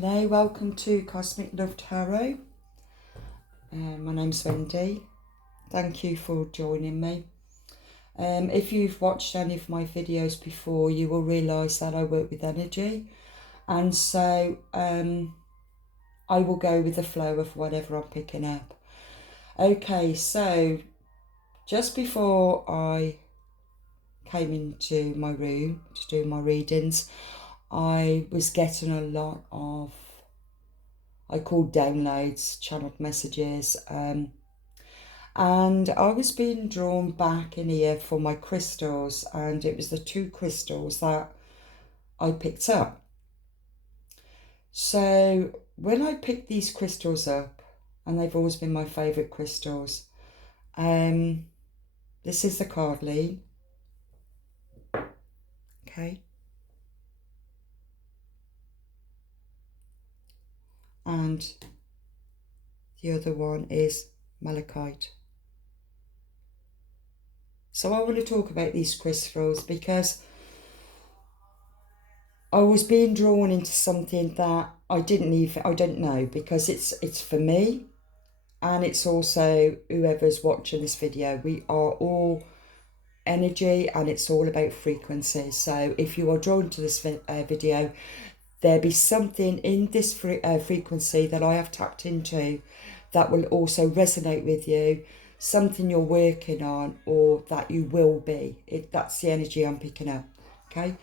Hello, welcome to Cosmic Love Tarot. My name's Wendy. Thank you for joining me. If you've watched any of my videos before, you will realise that I work with energy, and so I will go with the flow of whatever I'm picking up. Okay, so just before I came into my room to do my readings, I was getting a lot of, I call downloads, channeled messages, and I was being drawn back in here for my crystals, and it was the two crystals that I picked up. So when I picked these crystals up, and they've always been my favourite crystals, this is the Cardoline, okay, and the other one is Malachite. So I want to talk about these crystals because I was being drawn into something that I don't know, because it's for me, and it's also whoever's watching this video. We are all energy, and it's all about frequencies. So if you are drawn to this video, there be something in this frequency that I have tapped into that will also resonate with you, something you're working on, or that you will be. That's the energy I'm picking up, okay?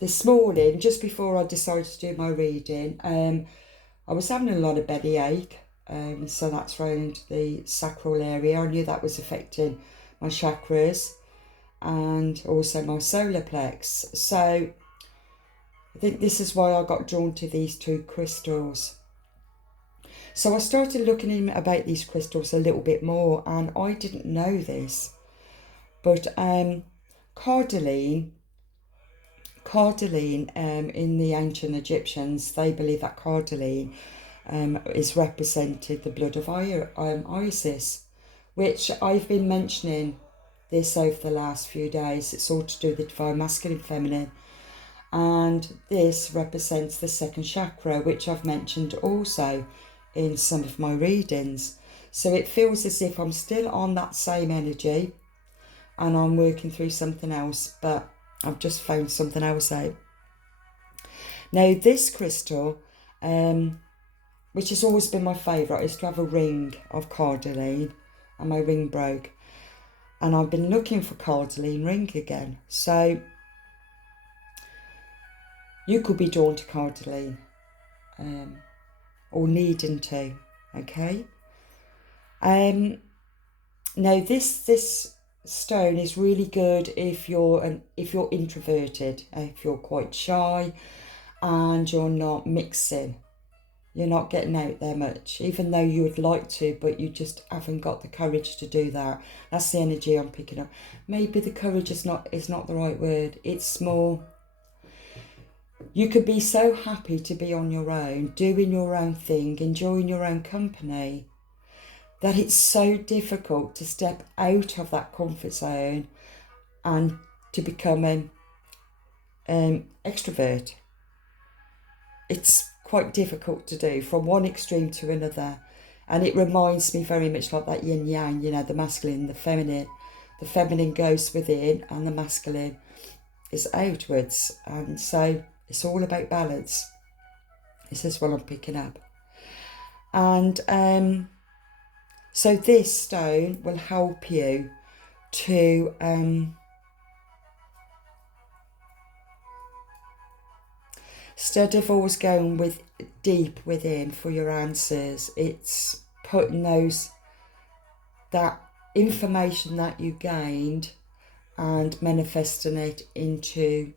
This morning, just before I decided to do my reading, I was having a lot of bellyache, so that's around the sacral area. I knew that was affecting my chakras and also my solar plex. So I think this is why I got drawn to these two crystals. So I started looking about these crystals a little bit more, and I didn't know this, but Cardoline, in the ancient Egyptians, they believe that Cardoline is represented the blood of Isis, which I've been mentioning this over the last few days. It's all to do with the divine masculine, feminine, and this represents the second chakra, which I've mentioned also in some of my readings. So it feels as if I'm still on that same energy and I'm working through something else, but I've just found something else out. Now this crystal, which has always been my favourite, I used to have a ring of Cardoline and my ring broke, and I've been looking for Cardoline ring again. So you could be drawn to Cardoline, or needing to, okay? Now this stone is really good if you're introverted, if you're quite shy and you're not mixing, you're not getting out there much, even though you would like to, but you just haven't got the courage to do that. That's the energy I'm picking up. Maybe the courage is not the right word. It's more, you could be so happy to be on your own, doing your own thing, enjoying your own company, that it's so difficult to step out of that comfort zone and to become an extrovert. It's quite difficult to do from one extreme to another, and it reminds me very much like that yin yang, the masculine, the feminine. The feminine goes within and the masculine is outwards, and so it's all about balance. This is what I'm picking up. And so this stone will help you to instead of always going with deep within for your answers, it's putting that information that you gained and manifesting it into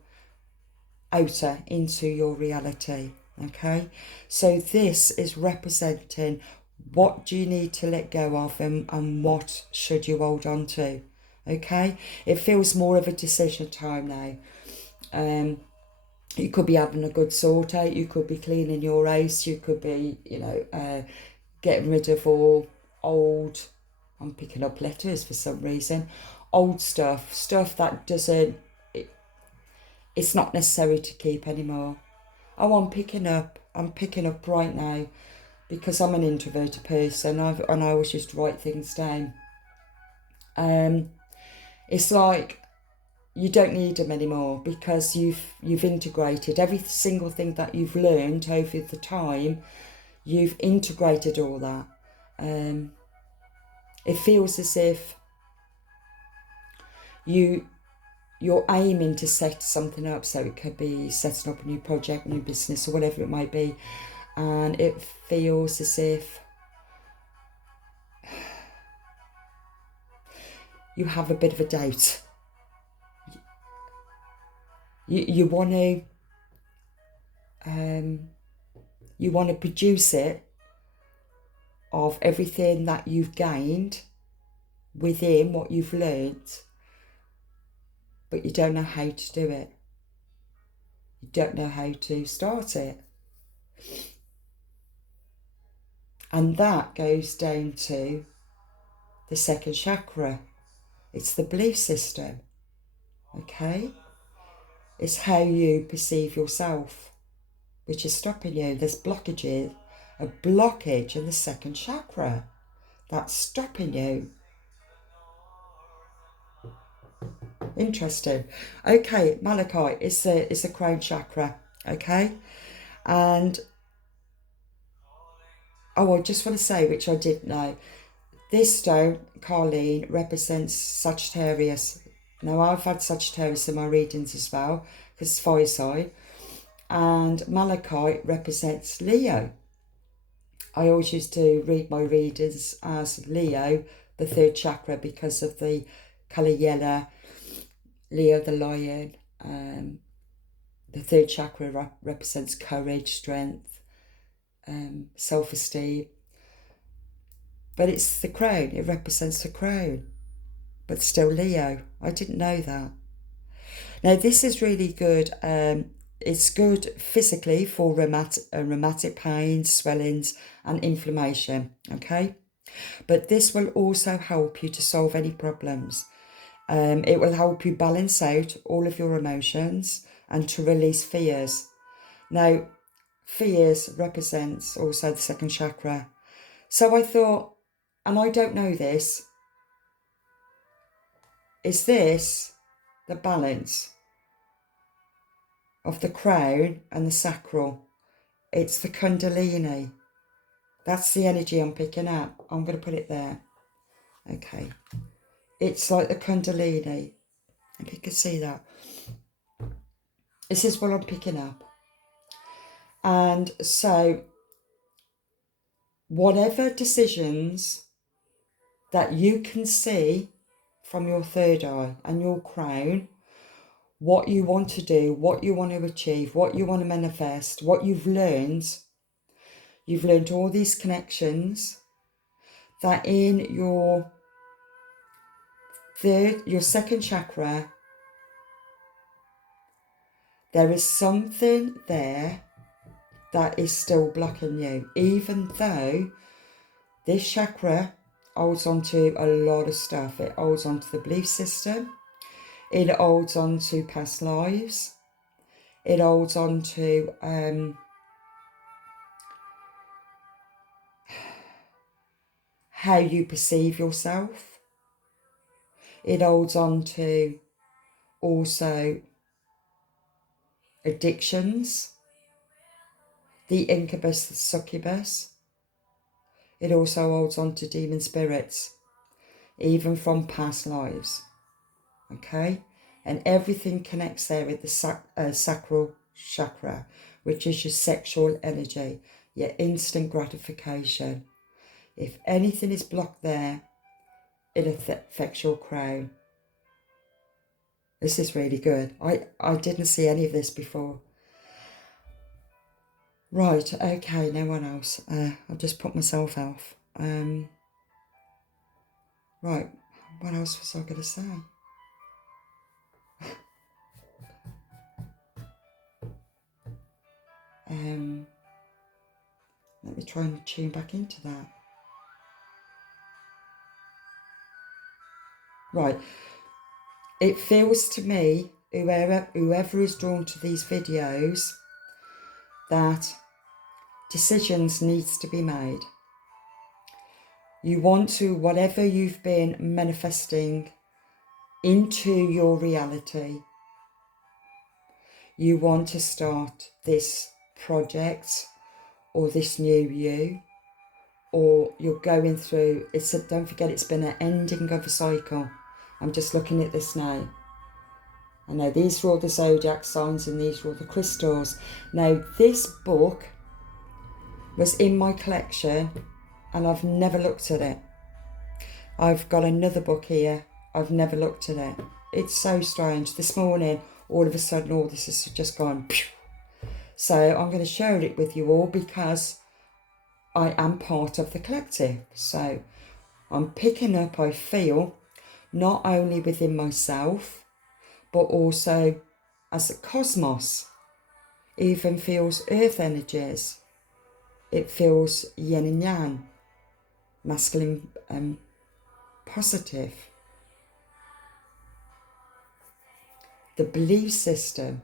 your reality. Okay, so this is representing what do you need to let go of, and what should you hold on to. Okay, it feels more of a decision time now. You could be having a good sort out, you could be cleaning your house, you could be, getting rid of all old, I'm picking up letters for some reason, old stuff that doesn't, it's not necessary to keep anymore. Oh, I'm picking up right now because I'm an introverted person and I always just write things down. It's like you don't need them anymore because you've integrated every single thing that you've learned over the time. You've integrated all that. It feels as if you're aiming to set something up, so it could be setting up a new project, new business, or whatever it might be, and it feels as if you have a bit of a doubt. You want to produce it of everything that you've gained within what you've learnt, but you don't know how to do it. You don't know how to start it. And that goes down to the second chakra. It's the belief system, okay? It's how you perceive yourself, which is stopping you. There's a blockage in the second chakra that's stopping you. Interesting. Okay, Malachite, it's a crown chakra, okay? And, I just want to say, which I didn't know, this stone, Carline, represents Sagittarius. Now, I've had Sagittarius in my readings as well, because it's fire sign. And Malachite represents Leo. I always used to read my readings as Leo, the third chakra, because of the colour yellow. Leo the lion. The third chakra represents courage, strength, self-esteem. But it's the crown. It represents the crown. But still Leo. I didn't know that. Now, this is really good. It's good physically for rheumatic pains, swellings, and inflammation, okay? But this will also help you to solve any problems. It will help you balance out all of your emotions and to release fears. Now, fears represents also the second chakra. So I thought, and I don't know this, is this the balance of the crown and the sacral? It's the Kundalini. That's the energy I'm picking up. I'm going to put it there. Okay. It's like the Kundalini. If you can see that. This is what I'm picking up. And so, whatever decisions that you can see from your third eye and your crown, what you want to do, what you want to achieve, what you want to manifest, what you've learned all these connections, that in your second chakra, there is something there that is still blocking you, even though this chakra holds on to a lot of stuff. It holds on to the belief system. It holds on to past lives. It holds on to how you perceive yourself. It holds on to also addictions, the incubus, the succubus. It also holds on to demon spirits, even from past lives. Okay? And everything connects there with the sacral chakra, which is your sexual energy, your instant gratification. If anything is blocked there, it affects your crown. This is really good. I didn't see any of this before. Right, okay, no one else. I'll just put myself off. Right, what else was I going to say? Let me try and tune back into that. Right, it feels to me whoever is drawn to these videos, that decisions needs to be made. You want to, whatever you've been manifesting into your reality, you want to start this project or this new you, or you're going through, don't forget, it's been an ending of a cycle. I'm just looking at this now. I know these are all the zodiac signs and these are all the crystals. Now, this book was in my collection and I've never looked at it. I've got another book here. I've never looked at it. It's so strange. This morning, all of a sudden, all this has just gone. Pew. So I'm going to share it with you all because I am part of the collective. So I'm picking up, I feel, not only within myself, but also as a cosmos. Even feels earth energies. It feels yin and yang, masculine and positive. The belief system.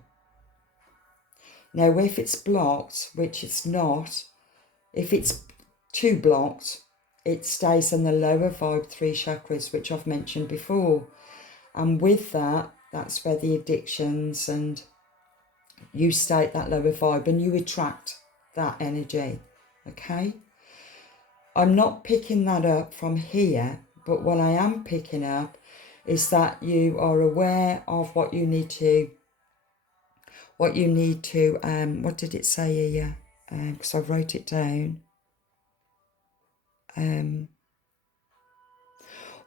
Now, if it's blocked, which it's not, if it's too blocked, it stays in the lower vibe 3 chakras, which I've mentioned before. And with that, that's where the addictions, and you stay at that lower vibe and you attract that energy. Okay? I'm not picking that up from here, but what I am picking up is that you are aware of what you need to, what did it say here? Because I wrote it down.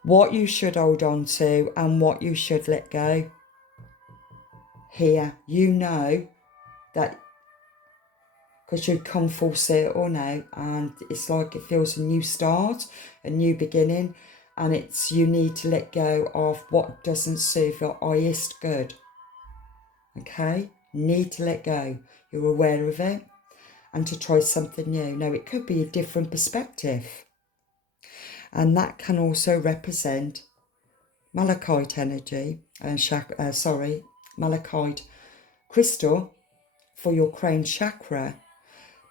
What you should hold on to and what you should let go. Here, you know that, because you've come full circle now, and it's like it feels a new start, a new beginning, and it's, you need to let go of what doesn't serve your highest good. Okay? Need to let go. You're aware of it, and to try something new. Now, it could be a different perspective, and that can also represent malachite energy, malachite crystal for your crown chakra,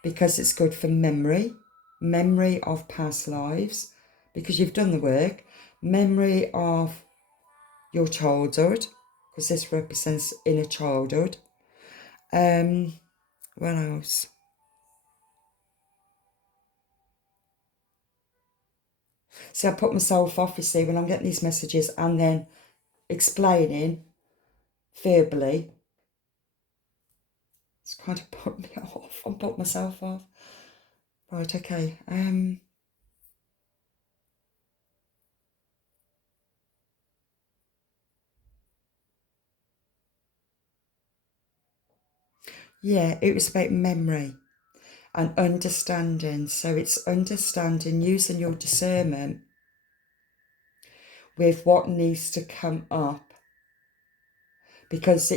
because it's good for memory of past lives, because you've done the work, memory of your childhood, because this represents inner childhood. What else? See, I put myself off, you see, when I'm getting these messages and then explaining verbally. It's kind of put me off. I put myself off. Right, okay. Yeah, it was about memory and understanding. So it's understanding, using your discernment with what needs to come up, because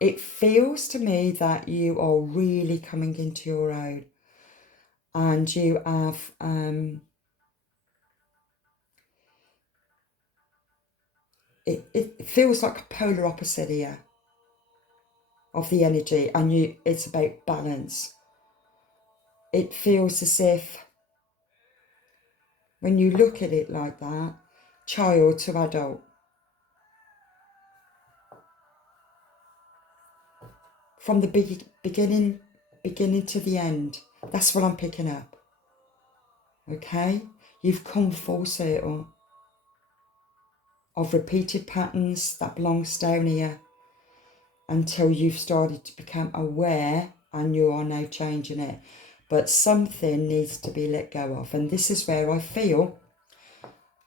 it feels to me that you are really coming into your own, and you have it feels like a polar opposite here of the energy, and it's about balance. It feels as if, when you look at it like that, child to adult. From the beginning to the end. That's what I'm picking up. Okay? You've come full circle of repeated patterns that belongs down here, until you've started to become aware, and you are now changing it. But something needs to be let go of. And this is where I feel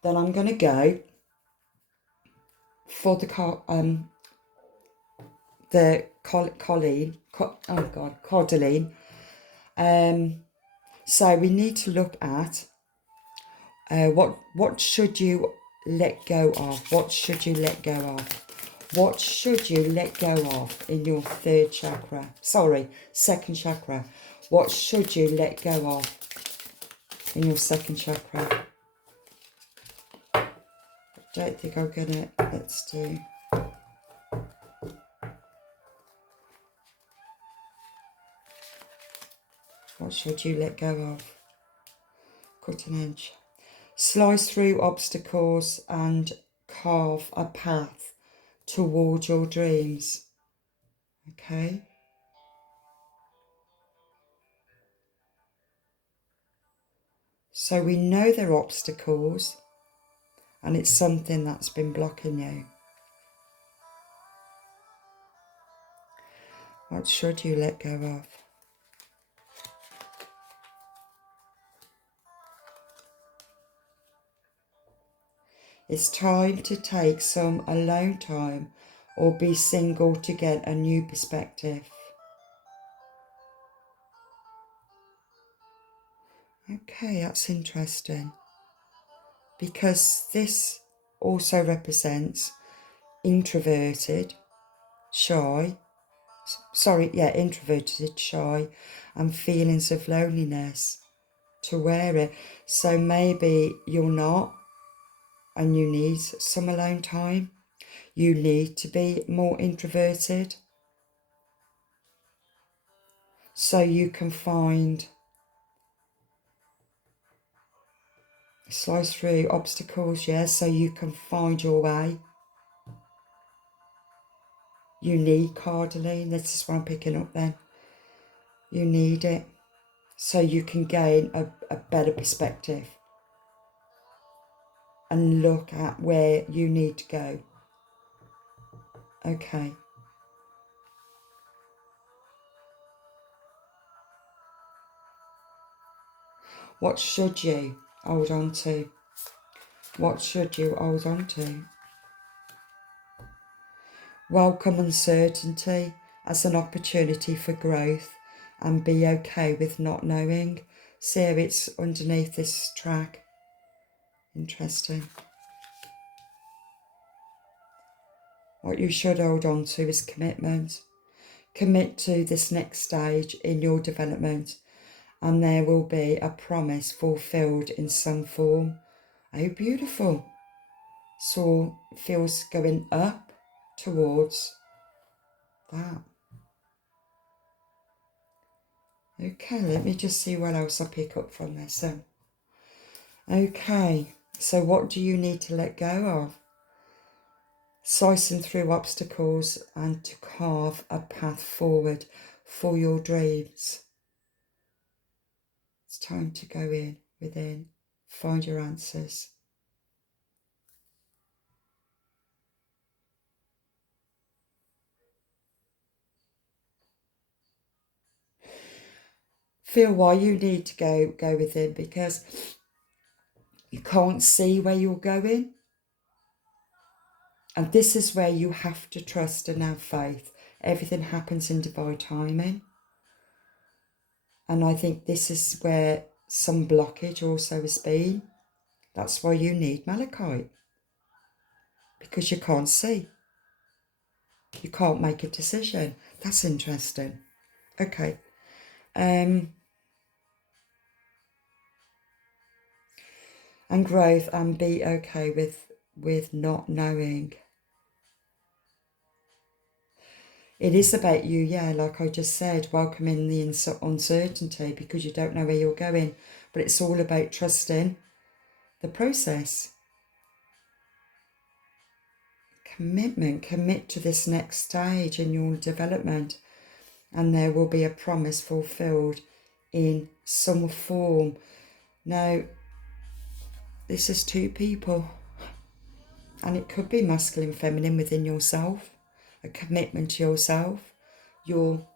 that I'm going to go for Cordeline. So we need to look at what should you let go of? What should you let go of? What should you let go of in your second chakra? What should you let go of in your second chakra? Don't think I'm gonna, let's do. What should you let go of? Cut an edge. Slice through obstacles and carve a path toward your dreams. Okay? So we know there are obstacles and it's something that's been blocking you. What should you let go of? It's time to take some alone time or be single to get a new perspective. Okay, that's interesting. Because this also represents introverted, shy, introverted, shy, and feelings of loneliness to wear it. So maybe you're not, and you need some alone time. You need to be more introverted so you can find, slice through obstacles, so you can find your way. You need Cardoline, this is what I'm picking up then. You need it so you can gain a better perspective and look at where you need to go. Okay. What should you hold on to? What should you hold on to? Welcome uncertainty as an opportunity for growth and be okay with not knowing. See how it's underneath this track. Interesting. What you should hold on to is commitment. Commit to this next stage in your development and there will be a promise fulfilled in some form. Oh, beautiful. So it feels going up towards that. Okay, let me just see what else I pick up from this then. Okay, so what do you need to let go of? Slicing through obstacles and to carve a path forward for your dreams. It's time to go within, find your answers. Feel why you need to go within, because you can't see where you're going. And this is where you have to trust and have faith. Everything happens in divine timing. And I think this is where some blockage also has been. That's why you need malachite. Because you can't see. You can't make a decision. That's interesting. Okay. And growth, and be okay with not knowing. It is about you, like I just said, welcoming the uncertainty because you don't know where you're going. But it's all about trusting the process. Commitment, commit to this next stage in your development and there will be a promise fulfilled in some form. Now, this is two people and it could be masculine, feminine within yourself, a commitment to yourself, your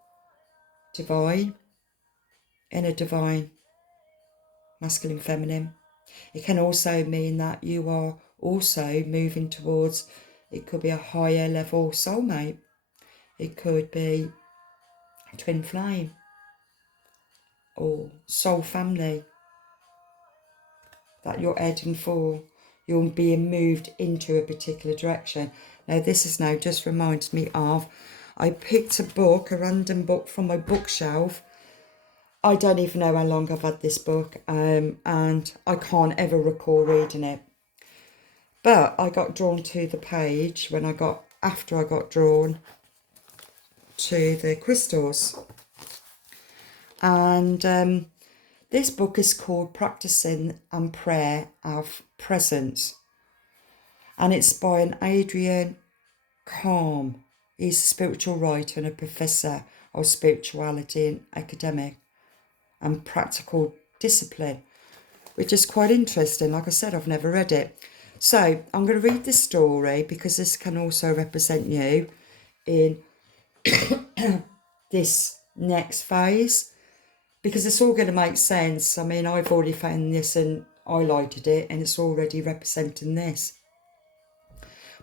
divine, inner divine, masculine, feminine. It can also mean that you are also moving towards, it could be a higher level soulmate. It could be a twin flame or soul family that you're heading for. You're being moved into a particular direction. Now this is now just reminded me of, I picked a book, a random book from my bookshelf. I don't even know how long I've had this book and I can't ever recall reading it. But I got drawn to the page after I got drawn to the crystals. And this book is called Practicing and Prayer of Presence. And it's by an Adrian Calm. He's a spiritual writer and a professor of spirituality and academic and practical discipline, which is quite interesting. Like I said, I've never read it. So I'm going to read this story because this can also represent you in this next phase, because it's all going to make sense. I mean, I've already found this and highlighted it, and it's already representing this.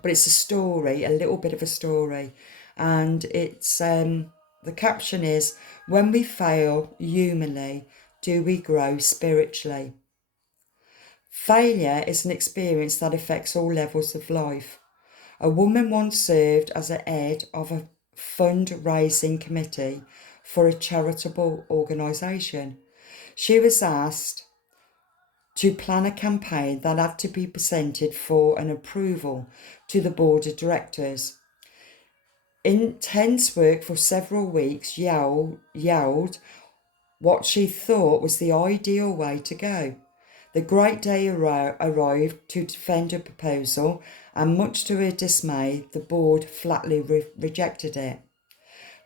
But it's a story, a little bit of a story. And it's the caption is, when we fail humanly, do we grow spiritually? Failure is an experience that affects all levels of life. A woman once served as a head of a fundraising committee for a charitable organisation. She was asked to plan a campaign that had to be presented for an approval to the board of directors. Intense work for several weeks yelled what she thought was the ideal way to go. The great day arrived to defend her proposal, and much to her dismay, the board flatly rejected it.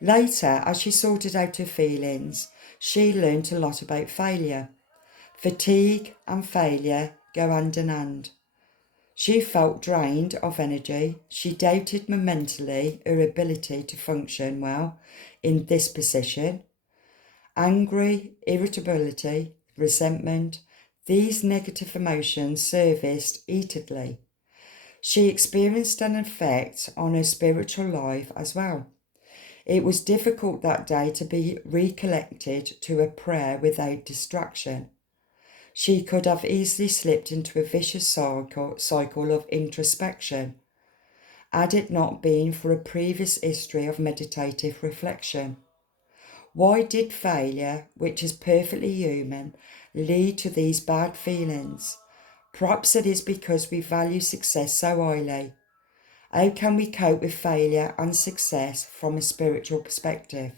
Later, as she sorted out her feelings, she learnt a lot about failure. Fatigue and failure go hand in hand. She felt drained of energy. She doubted mentally her ability to function well in this position. Angry, irritability, resentment, these negative emotions surfaced heatedly. She experienced an effect on her spiritual life as well. It was difficult that day to be recollected to a prayer without distraction. She could have easily slipped into a vicious cycle of introspection, had it not been for a previous history of meditative reflection. Why did failure, which is perfectly human, lead to these bad feelings? Perhaps it is because we value success so highly. How can we cope with failure and success from a spiritual perspective?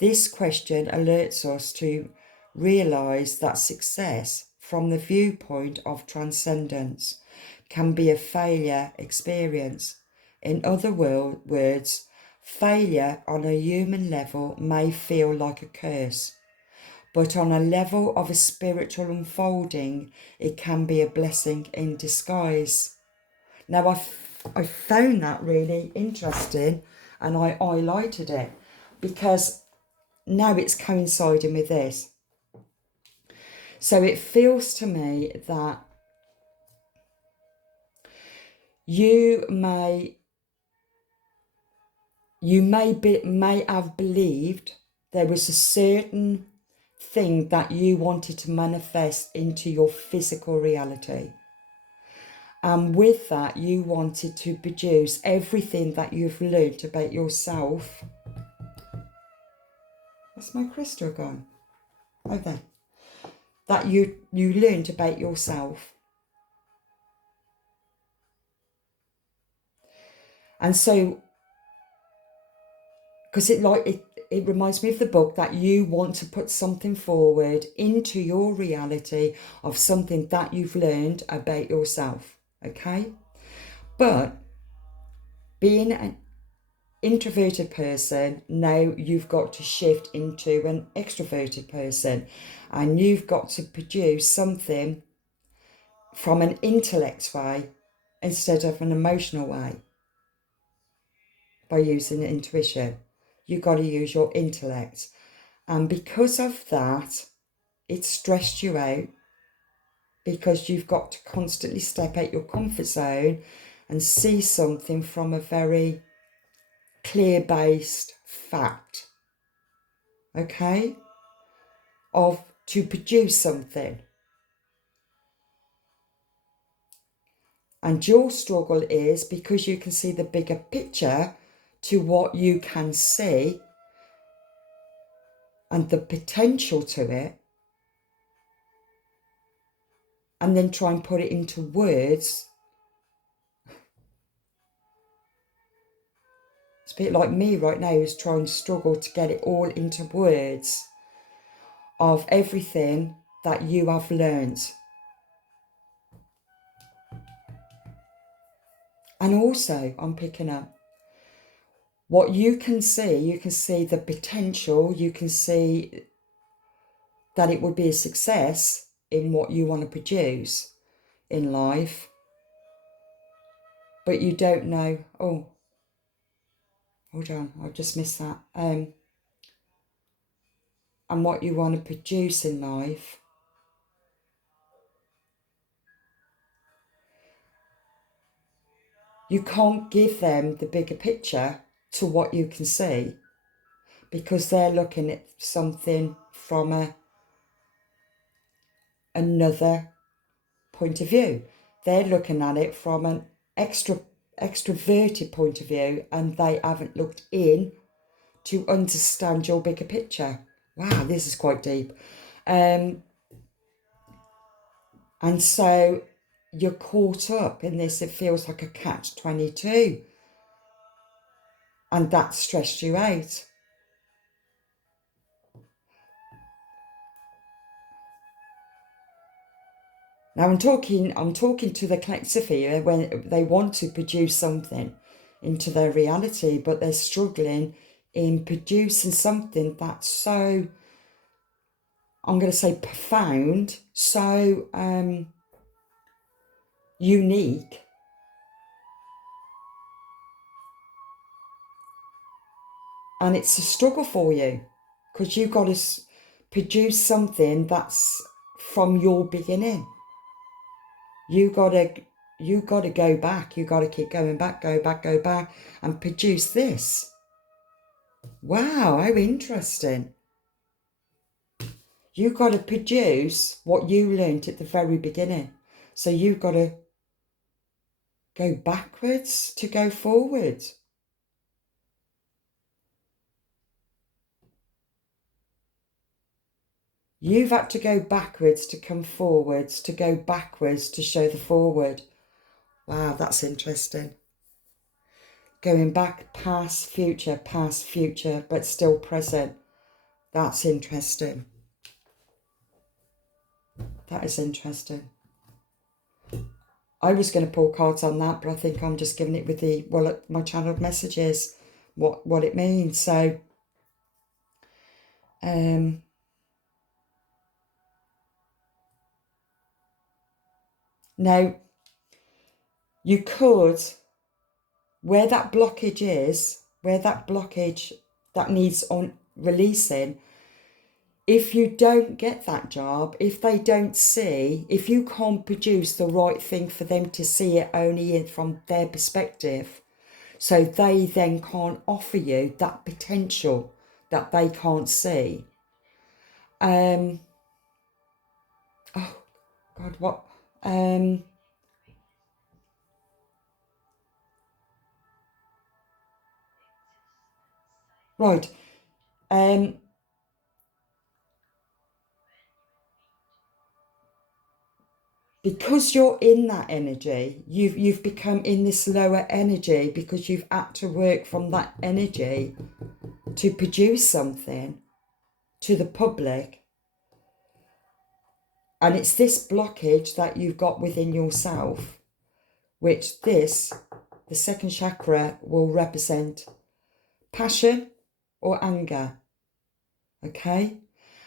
This question alerts us to realise that success, from the viewpoint of transcendence, can be a failure experience. In other words, failure on a human level may feel like a curse, but on a level of a spiritual unfolding, it can be a blessing in disguise. Now, I found that really interesting, and I highlighted it because now it's coinciding with this. So it feels to me that you may have believed there was a certain thing that you wanted to manifest into your physical reality. And with that, you wanted to produce everything that you've learned about yourself. Where's my crystal gone? Oh, there. That you learned about yourself. And so, because it reminds me of the book, that you want to put something forward into your reality of something that you've learned about yourself, okay? But being an introverted person, now you've got to shift into an extroverted person, and you've got to produce something from an intellect way instead of an emotional way by using intuition. You've got to use your intellect. And because of that, it stressed you out, because you've got to constantly step out your comfort zone and see something from a very clear-based fact, okay, to produce something. And your struggle is because you can see the bigger picture to what you can see and the potential to it, and then try and put it into words It's a bit like me right now, who's trying to struggle to get it all into words of everything that you have learned. And also, I'm picking up what you can see the potential, you can see that it would be a success in what you want to produce in life, but you don't know, oh, hold on, I just missed that, and what you want to produce in life. You can't give them the bigger picture to what you can see, because they're looking at something from another point of view. They're looking at it from an extroverted point of view, and they haven't looked in to understand your bigger picture. Wow, this is quite deep. And so you're caught up in this. It feels like a catch-22, and that stressed you out. Now I'm talking to the collective here when they want to produce something into their reality, but they're struggling in producing something that's so, I'm going to say, profound, so unique. And it's a struggle for you, because you've got to produce something that's from your beginning. You got to go back. You got to keep going back, go back, and produce this. Wow, how interesting. You've got to produce what you learnt at the very beginning. So you've got to go backwards to go forward. You've had to go backwards to come forwards, to go backwards to show the forward. Wow, that's interesting. Going back, past, future, but still present. That's interesting. That is interesting. I was going to pull cards on that, but I think I'm just giving it with the, well, my channeled messages, what it means. So, now, you could, where that blockage is, that needs on releasing, if you don't get that job, if they don't see, if you can't produce the right thing for them to see it only from their perspective, so they then can't offer you that potential that they can't see. Oh God, what? Right. Because you're in that energy, you've become in this lower energy because you've had to work from that energy to produce something to the public. And it's this blockage that you've got within yourself, which the second chakra, will represent passion or anger. Okay?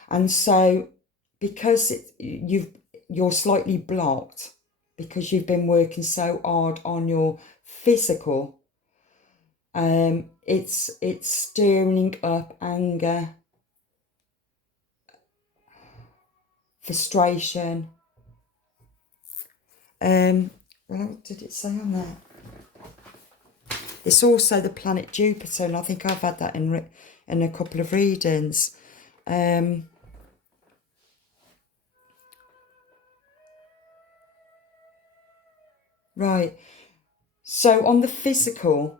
And so because you're slightly blocked, because you've been working so hard on your physical, it's stirring up anger, frustration. What did it say on there? It's also the planet Jupiter, and I think I've had that in a couple of readings. Right. So on the physical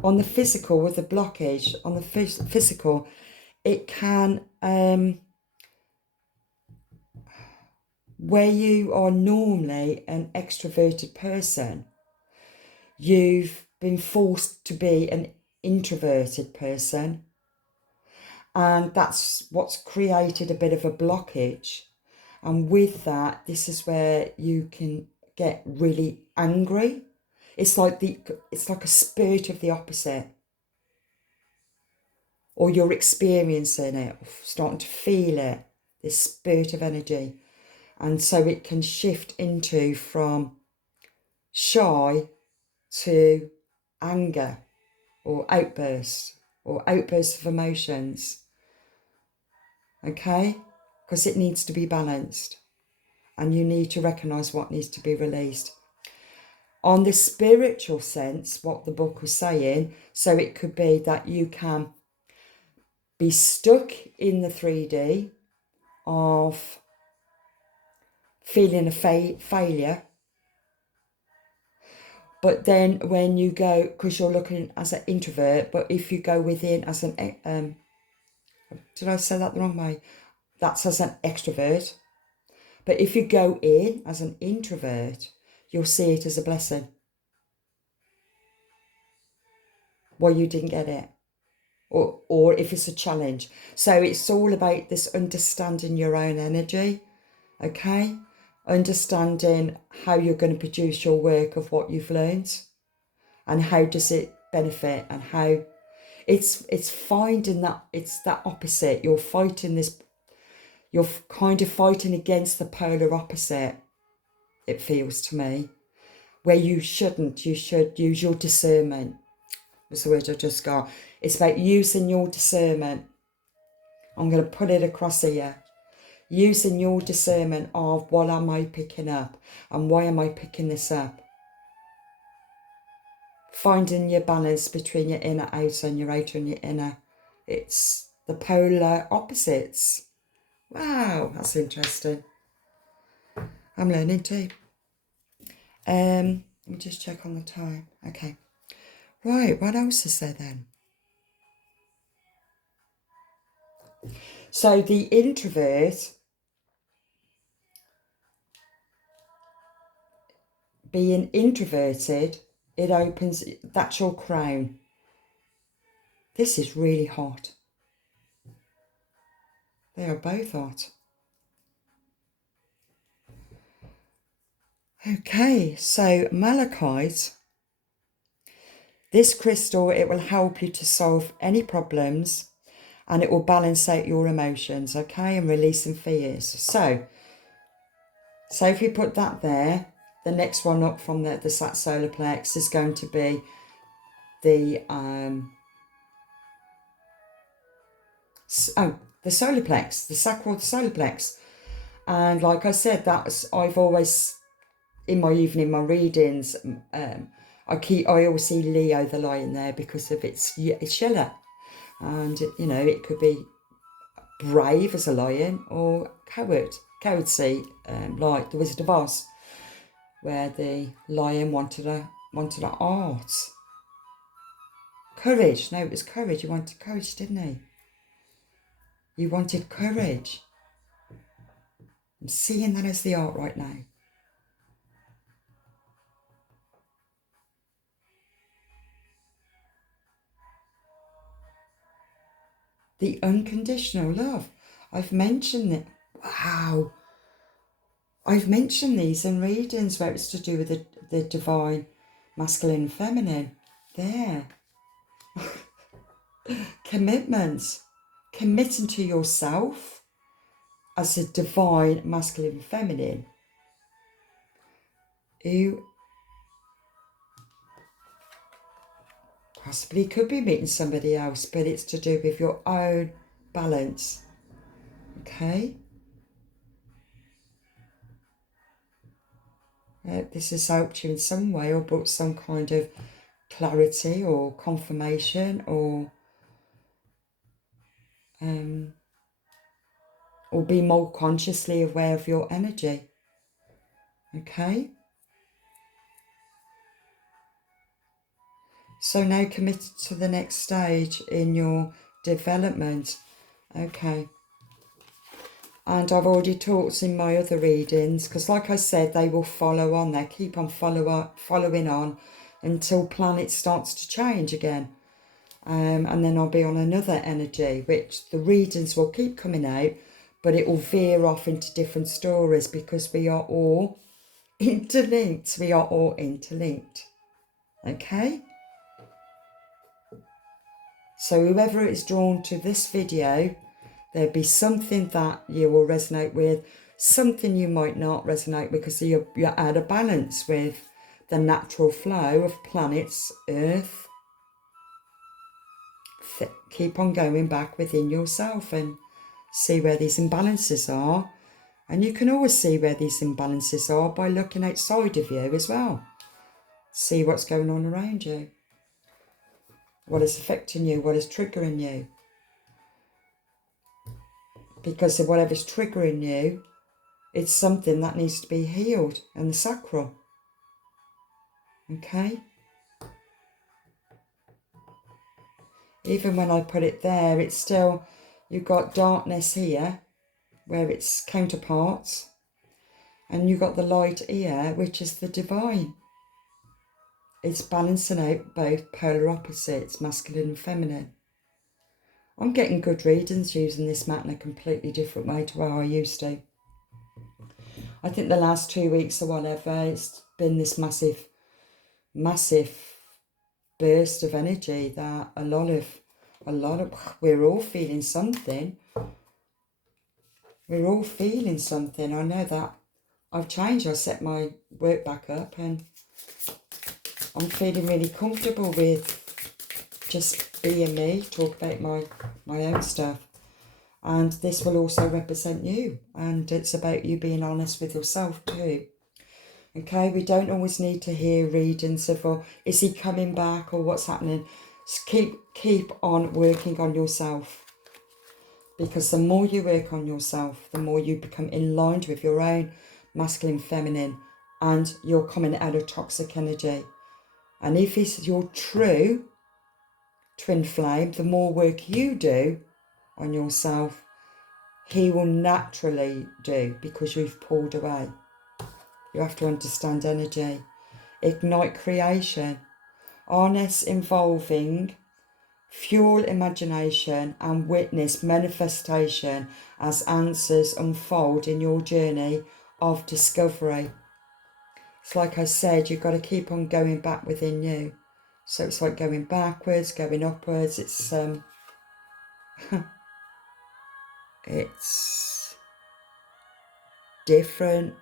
with the blockage, on the physical, it can, where you are normally an extroverted person, you've been forced to be an introverted person, and that's what's created a bit of a blockage. And with that, this is where you can get really angry. It's like a spirit of the opposite, or you're experiencing it, starting to feel it, this spirit of energy. And so it can shift into from shy to anger or outbursts of emotions. Okay? Because it needs to be balanced, and you need to recognize what needs to be released. On the spiritual sense, what the book was saying, so it could be that you can be stuck in the 3D of feeling a failure. But then when you go, because you're looking as an introvert, but if you go within as an, did I say that the wrong way? That's as an extrovert. But if you go in as an introvert, you'll see it as a blessing. Well, you didn't get it. Or if it's a challenge. So it's all about this understanding your own energy, okay? Understanding how you're going to produce your work of what you've learned, and how does it benefit, and how it's finding that it's that opposite. You're fighting this, you're kind of fighting against the polar opposite, it feels to me, where you should use your discernment. Was the word I just got. It's about using your discernment. I'm going to put it across here. Using your discernment of what am I picking up, and why am I picking this up. Finding your balance between your inner outer and your outer and your inner. It's the polar opposites. Wow, that's interesting. I'm learning too. Let me just check on the time. Okay. Right, what else is there then? So the introvert, being introverted, it opens, that's your crown. This is really hot. They are both hot. Okay, so malachite, this crystal, it will help you to solve any problems, and it will balance out your emotions, okay, and releasing fears. So if you put that there, the next one up from the solar plex is going to be the solar plex, the sacral solar plex. And like I said, I've always, in my readings, I always see Leo the lion there because of it's yellow, and it could be brave as a lion or cowardly, like the Wizard of Oz, where the lion wanted an art. Courage. No, it was courage. He wanted courage, didn't he? You wanted courage. I'm seeing that as the art right now. The unconditional love. I've mentioned it. Wow. I've mentioned these in readings where it's to do with the divine masculine and feminine. There. Commitments. Committing to yourself as a divine masculine and feminine. You possibly could be meeting somebody else, but it's to do with your own balance. Okay? This has helped you in some way, or brought some kind of clarity or confirmation, or be more consciously aware of your energy. Okay? So now committed to the next stage in your development. Okay. And I've already talked in my other readings, because like I said, they will follow on. They keep on following on. until planet starts to change again. And then I'll be on another energy, which the readings will keep coming out, but it will veer off into different stories because we are all interlinked. We are all interlinked. Okay? So whoever is drawn to this video, there'll be something that you will resonate with, something you might not resonate with because you're out of balance with the natural flow of planets, Earth. Keep on going back within yourself and see where these imbalances are. And you can always see where these imbalances are by looking outside of you as well. See what's going on around you. What is affecting you, what is triggering you. Because of whatever's triggering you, it's something that needs to be healed in the sacral. Okay? Even when I put it there, it's still, you've got darkness here, where it's counterparts, and you've got the light here, which is the divine. It's balancing out both polar opposites, masculine and feminine. I'm getting good readings using this mat in a completely different way to how I used to. I think the last 2 weeks or whatever, it's been this massive burst of energy that a lot of, we're all feeling something. We're all feeling something. I know that I've changed. I set my work back up and I'm feeling really comfortable with just being me, talk about my own stuff. And this will also represent you. And it's about you being honest with yourself too. Okay, we don't always need to hear readings of, or is he coming back or what's happening. Just keep on working on yourself. Because the more you work on yourself, the more you become in line with your own masculine, feminine, and you're coming out of toxic energy. And if it's your true twin flame, the more work you do on yourself, he will naturally do because you've pulled away. You have to understand energy. Ignite creation. Harness involving fuel imagination and witness manifestation as answers unfold in your journey of discovery. It's like I said, you've got to keep on going back within you. So it's like going backwards, going upwards. It's it's different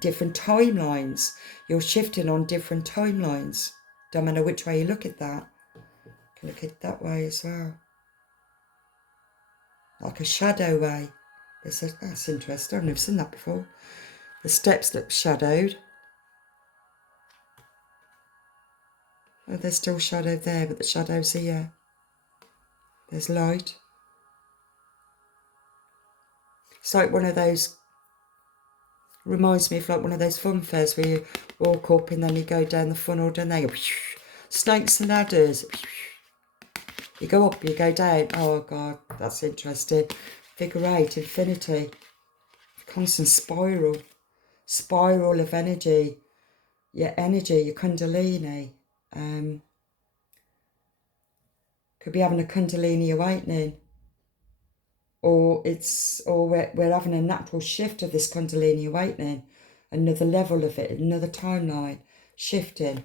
timelines. You're shifting on different timelines. Don't matter which way you look at that. You can look at it that way as well. Like a shadow way. That's interesting. I've never seen that before. The steps look shadowed. Oh, there's still shadow there, but the shadow's here. There's light. It's like one of those, reminds me of like one of those fun fairs where you walk up and then you go down the funnel, don't they? Snakes and ladders. You go up, you go down. Oh God, that's interesting. Figure 8, infinity. Constant spiral of energy. Your energy, your kundalini. Could be having a kundalini awakening. Or we're having a natural shift of this kundalini awakening. Another level of it, another timeline. Shifting.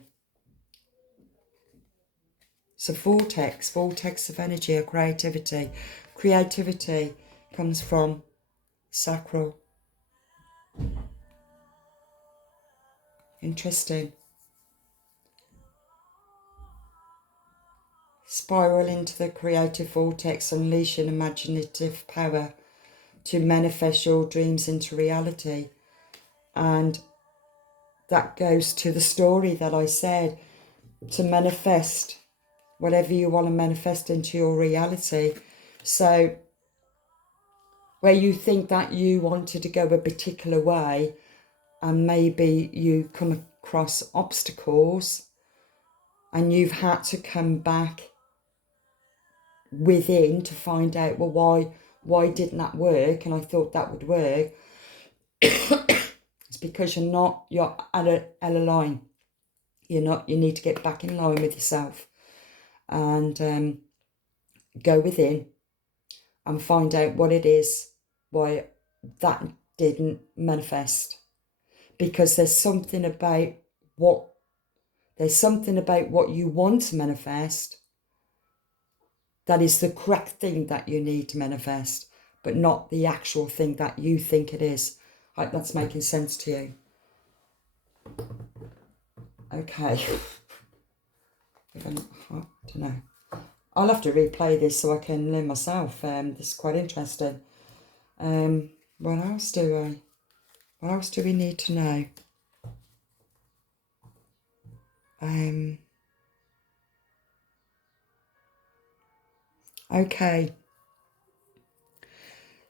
It's a vortex of energy or creativity. Creativity comes from sacral. Interesting. Spiral into the creative vortex, unleashing imaginative power to manifest your dreams into reality. And that goes to the story that I said, to manifest whatever you want to manifest into your reality. So where you think that you wanted to go a particular way and maybe you come across obstacles and you've had to come back within to find out, well, why didn't that work and I thought that would work. It's because you're out of line. You need to get back in line with yourself and go within and find out what it is, why that didn't manifest. Because there's something about what you want to manifest that is the correct thing that you need to manifest, but not the actual thing that you think it is. I hope that's making sense to you. Okay. I don't know. I'll have to replay this so I can learn myself. This is quite interesting. What else do we need to know? Okay.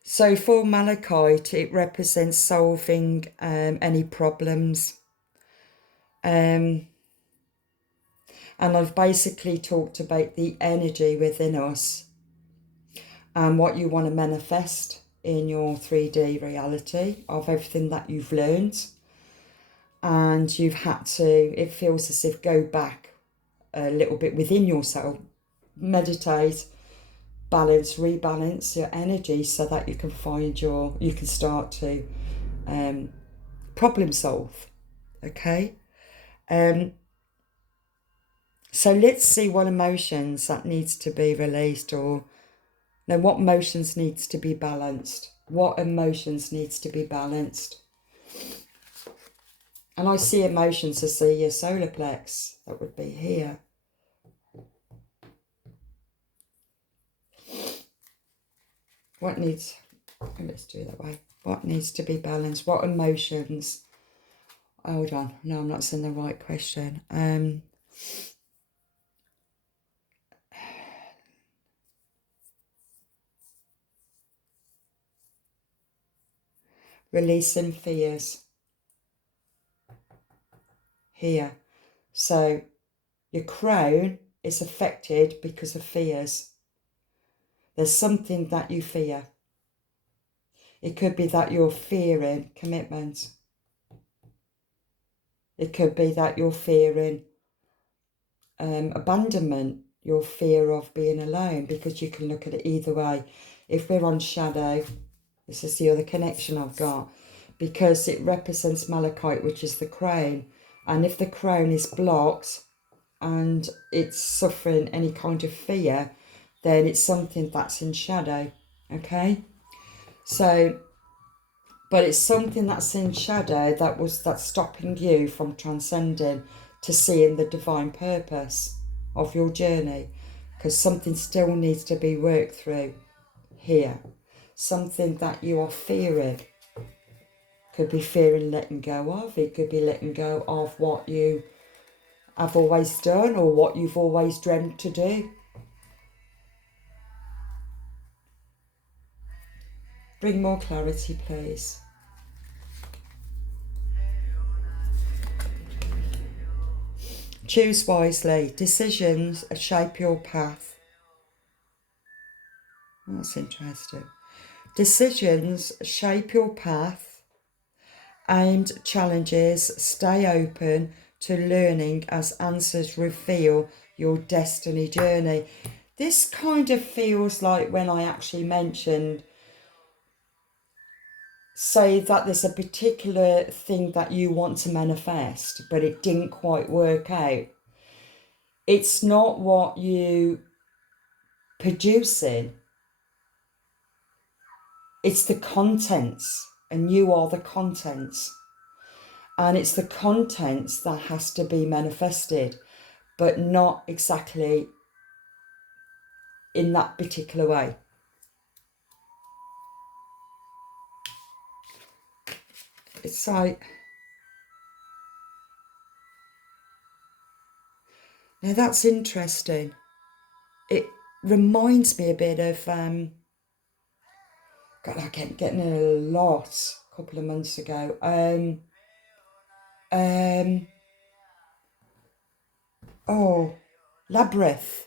So for malachite, it represents solving any problems. And I've basically talked about the energy within us and what you want to manifest in your 3D reality of everything that you've learned. And you've had to, it feels as if, go back a little bit within yourself, meditate, balance, rebalance your energy so that you can you can start to problem solve. Okay. So let's see what emotions that needs to be released, or no, what emotions needs to be balanced. What emotions needs to be balanced? And I see emotions as your solar plex. That would be here. What needs, let's do it that way. What needs to be balanced? What emotions? Hold on. No, I'm not saying the right question. Releasing fears. Here. So your crown is affected because of fears. There's something that you fear. It could be that you're fearing commitment. It could be that you're fearing abandonment. Your fear of being alone, because you can look at it either way. If we're on shadow, this is the other connection I've got, because it represents malachite, which is the crown. And if the crown is blocked and it's suffering any kind of fear, then it's something that's in shadow. Okay? So, but it's something that's in shadow that's stopping you from transcending to seeing the divine purpose of your journey, because something still needs to be worked through here. Something that you are fearing. Could be fearing letting go of. It could be letting go of what you have always done or what you've always dreamt to do. Bring more clarity, please. Choose wisely. Decisions shape your path. That's interesting. Decisions shape your path, and challenges stay open to learning as answers reveal your destiny journey. This kind of feels like when I actually mentioned, say that there's a particular thing that you want to manifest, but it didn't quite work out. It's not what you producing, it's the contents, and you are the contents. And it's the contents that has to be manifested, but not exactly in that particular way. It's like, now that's interesting. It reminds me a bit of, God, I kept getting it a lot a couple of months ago. Labyrinth.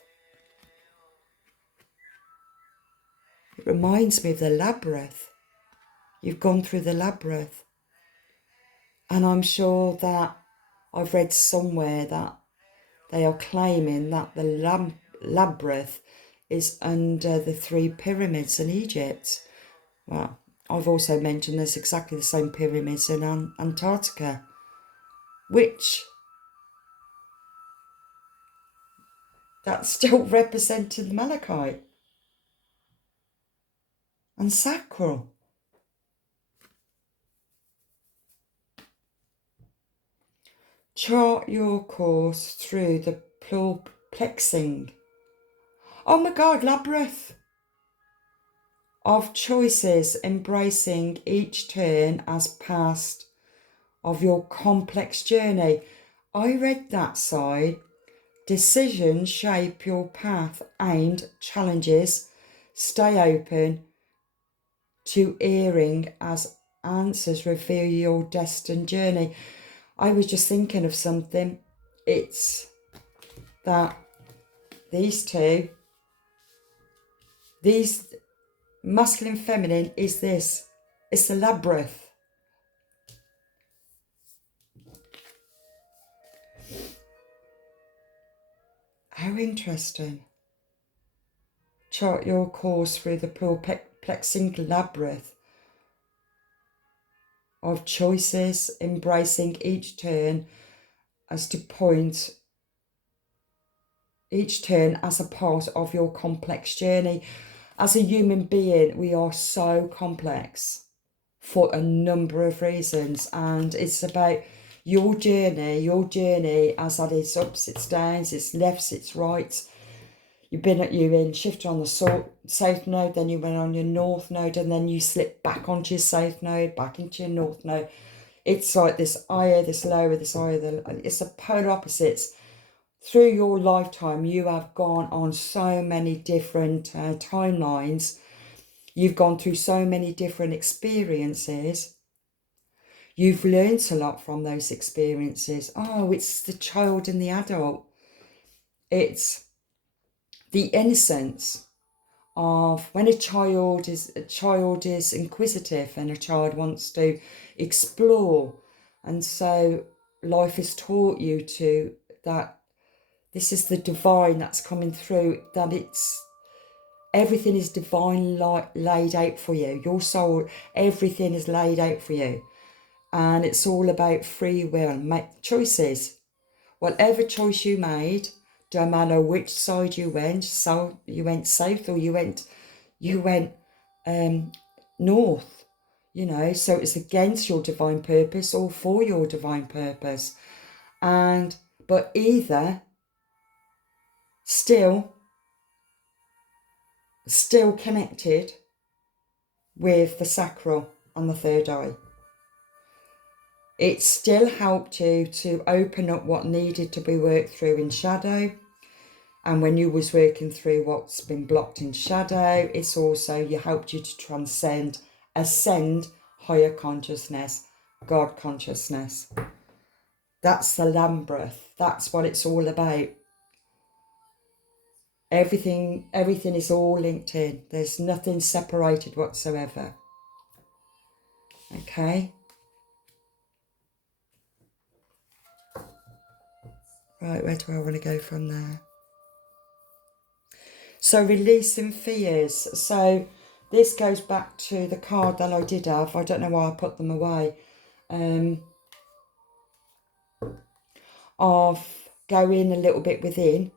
It reminds me of the labyrinth. You've gone through the labyrinth. And I'm sure that I've read somewhere that they are claiming that the labyrinth is under the 3 pyramids in Egypt. Well, I've also mentioned there's exactly the same pyramids in Antarctica, which that still represented the malachite and sacral. Chart your course through the perplexing, oh my God, labyrinth of choices, embracing each turn as part of your complex journey. I read that side. Decisions shape your path, aimed challenges. Stay open to hearing as answers reveal your destined journey. I was just thinking of something. It's that these two, these masculine, feminine, is this. It's the labyrinth. How interesting. Chart your course through the perplexing labyrinth of choices, embracing each turn as to point, each turn as a part of your complex journey. As a human being, we are so complex for a number of reasons, and it's about your journey has had its ups, its downs, its lefts, its rights. You've been shifted on the south node, then you went on your north node, and then you slipped back onto your south node, back into your north node. It's like this higher, this lower, this higher, it's the polar opposites. Through your lifetime, you have gone on so many different timelines. You've gone through so many different experiences. You've learned a lot from those experiences. Oh, it's the child and the adult. It's the innocence of when a child is inquisitive and a child wants to explore, and so life has taught you to that this is the divine that's coming through, that it's everything is divine, laid out for you. Your soul, everything is laid out for you, and it's all about free will. Make choices. Whatever choice you made, don't matter which side you went, so you went south or you went north, so it's against your divine purpose or for your divine purpose. But either still connected with the sacral and the third eye. It still helped you to open up what needed to be worked through in shadow. And when you was working through what's been blocked in shadow, it's also, you helped you to ascend higher consciousness, God consciousness. That's the labyrinth. That's what it's all about. Everything is all linked in. There's nothing separated whatsoever. Okay? Right, where do I want to go from there? So releasing fears. So this goes back to the card that I did have. I don't know why I put them away. Of going a little bit within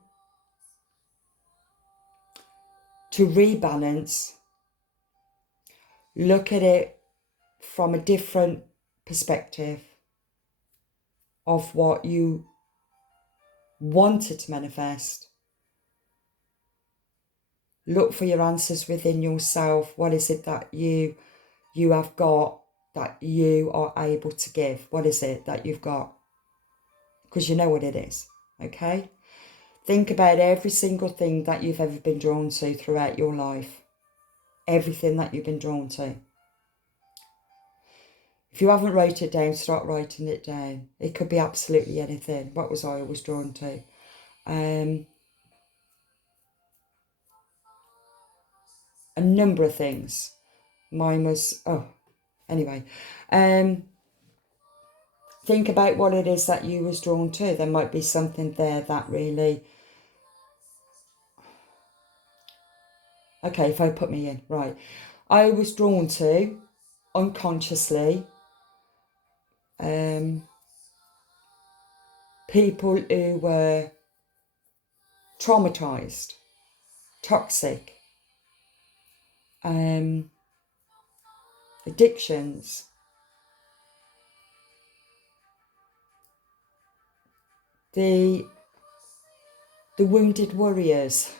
to rebalance. Look at it from a different perspective of what you wanted to manifest. Look for your answers within yourself. What is it that you have got that you are able to give? What is it that you've got? Because you know what it is, okay? Think about every single thing that you've ever been drawn to throughout your life. Everything that you've been drawn to. If you haven't wrote it down, start writing it down. It could be absolutely anything. What was I always drawn to? A number of things. Mine was, anyway. think about what it is that you was drawn to. There might be something there that really... Okay, if I put me in, right. I was drawn to, unconsciously, people who were traumatized, toxic, addictions, the wounded warriors,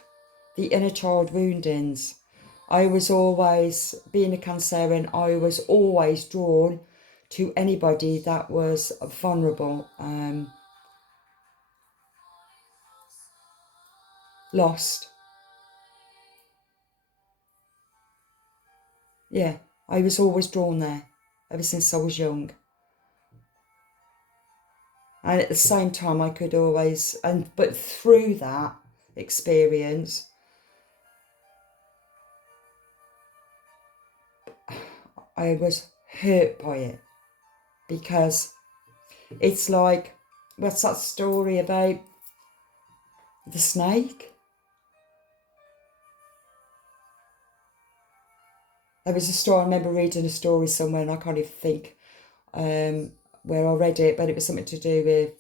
the inner child woundings. I was always, being a Cancerian, I was always drawn to anybody that was vulnerable, lost. Yeah, I was always drawn there ever since I was young. And at the same time, I could always, but through that experience, I was hurt by it, because it's like, what's that story about the snake? There was a story, I remember reading a story somewhere, and I can't even think where I read it, but it was something to do with,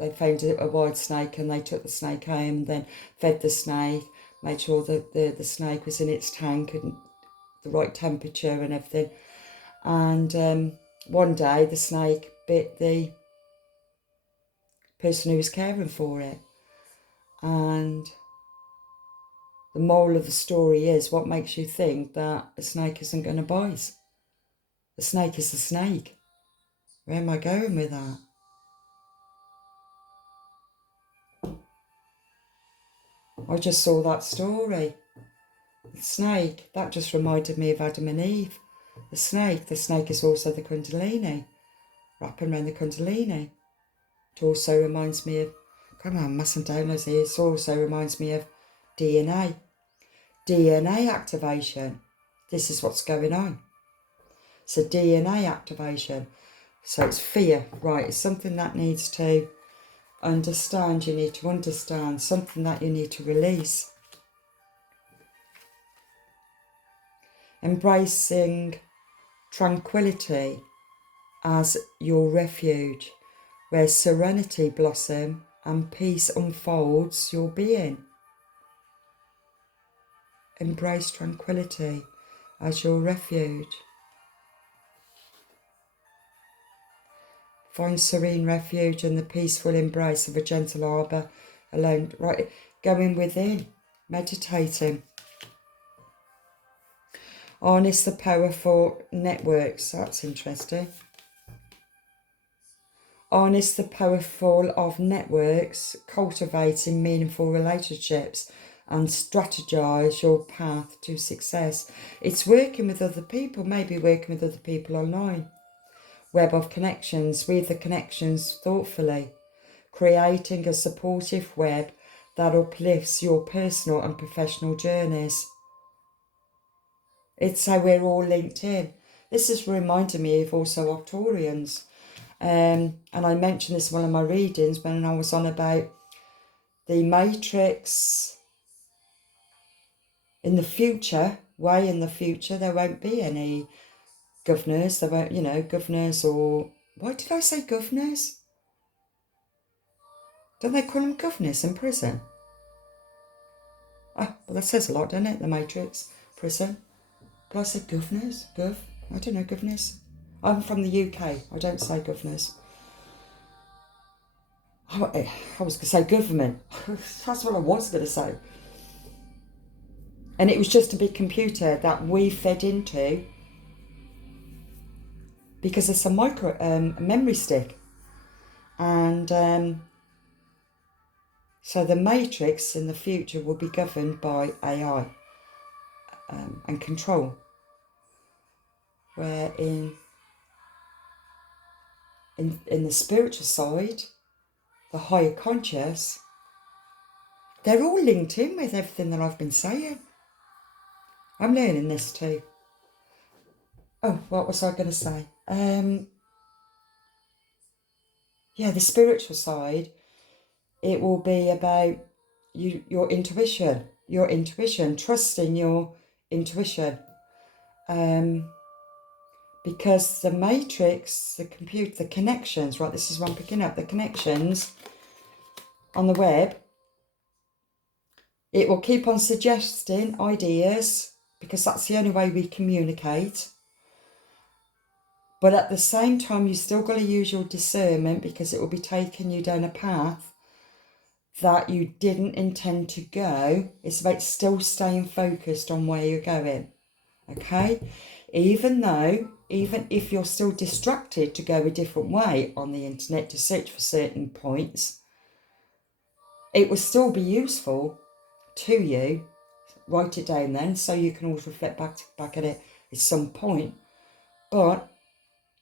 they found a wild snake and they took the snake home, then fed the snake, made sure that the snake was in its tank and the right temperature and everything. And one day the snake bit the person who was caring for it. And the moral of the story is, what makes you think that a snake isn't going to bite? The snake is the snake. Where am I going with that? I just saw that story. The snake, that just reminded me of Adam and Eve. The snake is also the Kundalini, wrapping around the Kundalini. It also reminds me of, come on, mustn't downloads here. It also reminds me of DNA. DNA activation. This is what's going on. So DNA activation. So it's fear, right? It's something that needs to understand. You need to understand something that you need to release. Embracing tranquility as your refuge, where serenity blossom and peace unfolds your being. Embrace tranquility as your refuge. Find serene refuge in the peaceful embrace of a gentle arbour alone. Right, going within, meditating. Harness the powerful networks. That's interesting. Harness the powerful of networks, cultivating meaningful relationships and strategize your path to success. It's working with other people, maybe working with other people online. Web of connections, weave the connections thoughtfully, creating a supportive web that uplifts your personal and professional journeys. It's how we're all linked in. This is reminding me of also Arcturians. And I mentioned this in one of my readings when I was on about the Matrix. In the future, way in the future, there won't be any governors. There won't, governors or... Why did I say governors? Don't they call them governors in prison? Ah, well, that says a lot, doesn't it? The Matrix, prison. Did I say governors? I don't know, governors. I'm from the UK. I don't say governors. I was going to say government. That's what I was going to say. And it was just a big computer that we fed into, because it's a memory stick. And so the Matrix in the future will be governed by AI and control. Where in the spiritual side, the higher conscious, they're all linked in with everything that I've been saying. I'm learning this too. Oh, what was I going to say? yeah, the spiritual side, it will be about your intuition, trusting your intuition. Because the matrix, the computer, the connections, right, this is what I'm picking up, the connections on the web, it will keep on suggesting ideas because that's the only way we communicate. But at the same time, you still got to use your discernment because it will be taking you down a path that you didn't intend to go. It's about still staying focused on where you're going, okay? Even if you're still distracted to go a different way on the internet to search for certain points, it will still be useful to you. Write it down then so you can always reflect back at it at some point. But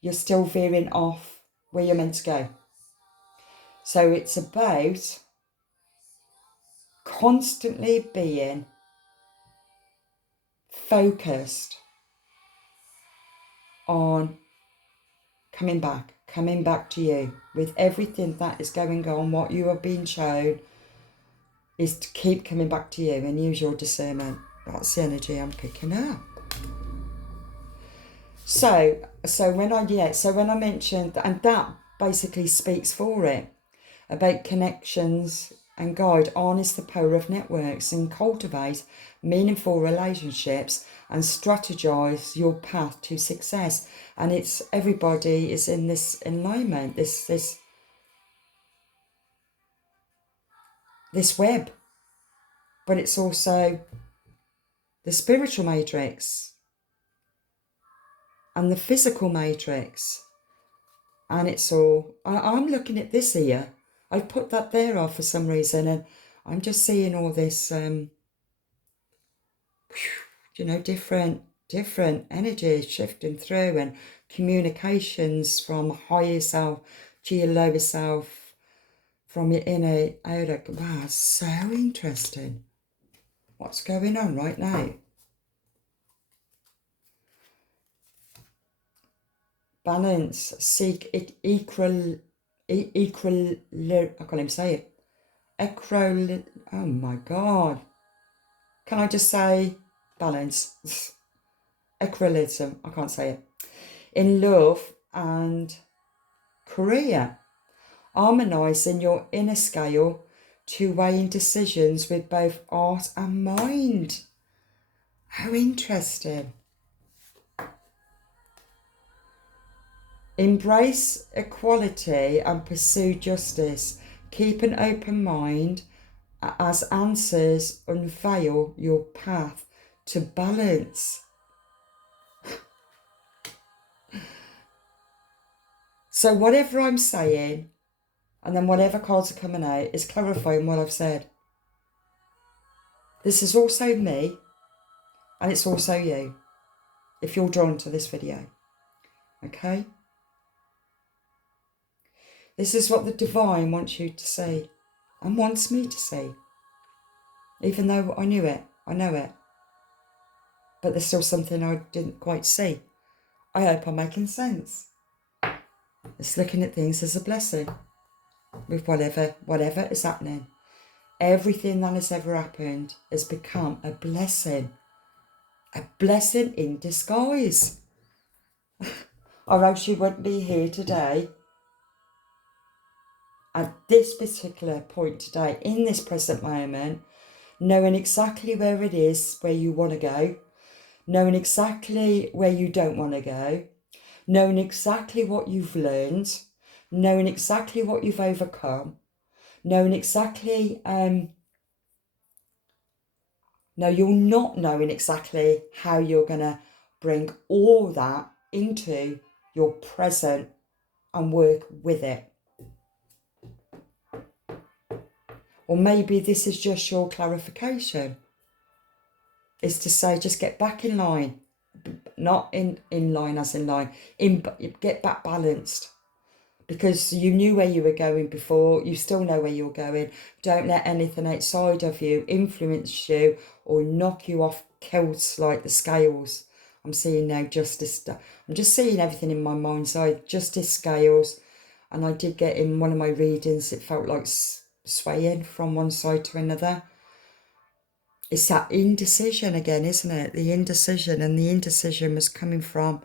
you're still veering off where you're meant to go. So it's about constantly being focused on coming back to you with everything that is going on. What you are being shown is to keep coming back to you and use your discernment. That's the energy I'm picking up. So when I mentioned, and that basically speaks for it, about connections and guide, harness the power of networks and cultivate meaningful relationships and strategize your path to success. And it's everybody is in this alignment, this web, but it's also the spiritual matrix and the physical matrix, and it's all. I'm looking at this here. I put that there off for some reason, and I'm just seeing all this, different energies shifting through, and communications from higher self to your lower self, from your inner outer. Wow, so interesting. What's going on right now? Balance, seek equal. I can't even say it. Oh my God. Can I just say balance? Equilibrium, I can't say it. In love and career. Harmonising your inner scale to weighing decisions with both heart and mind. How interesting. Embrace equality and pursue justice. Keep an open mind as answers unveil your path to balance. So whatever I'm saying, and then whatever cards are coming out, is clarifying what I've said. This is also me, and it's also you, if you're drawn to this video. Okay? This is what the divine wants you to see, and wants me to see. Even though I knew it, I know it. But there's still something I didn't quite see. I hope I'm making sense. It's looking at things as a blessing. With whatever is happening. Everything that has ever happened has become a blessing. A blessing in disguise. Or else you wouldn't be here today. At this particular point today, in this present moment, knowing exactly where it is, where you want to go, knowing exactly where you don't want to go, knowing exactly what you've learned, knowing exactly what you've overcome, knowing exactly, no, you're not knowing exactly how you're going to bring all that into your present and work with it. Or maybe this is just your clarification. Is to say, just get back in line. Not in line as in line. Get back balanced. Because you knew where you were going before. You still know where you're going. Don't let anything outside of you influence you or knock you off kilts like the scales. I'm seeing now justice. I'm just seeing everything in my mind's eye. Justice scales. And I did get in one of my readings, it felt like swaying from one side to another. It's that indecision again, isn't it? The indecision, and the indecision was coming from,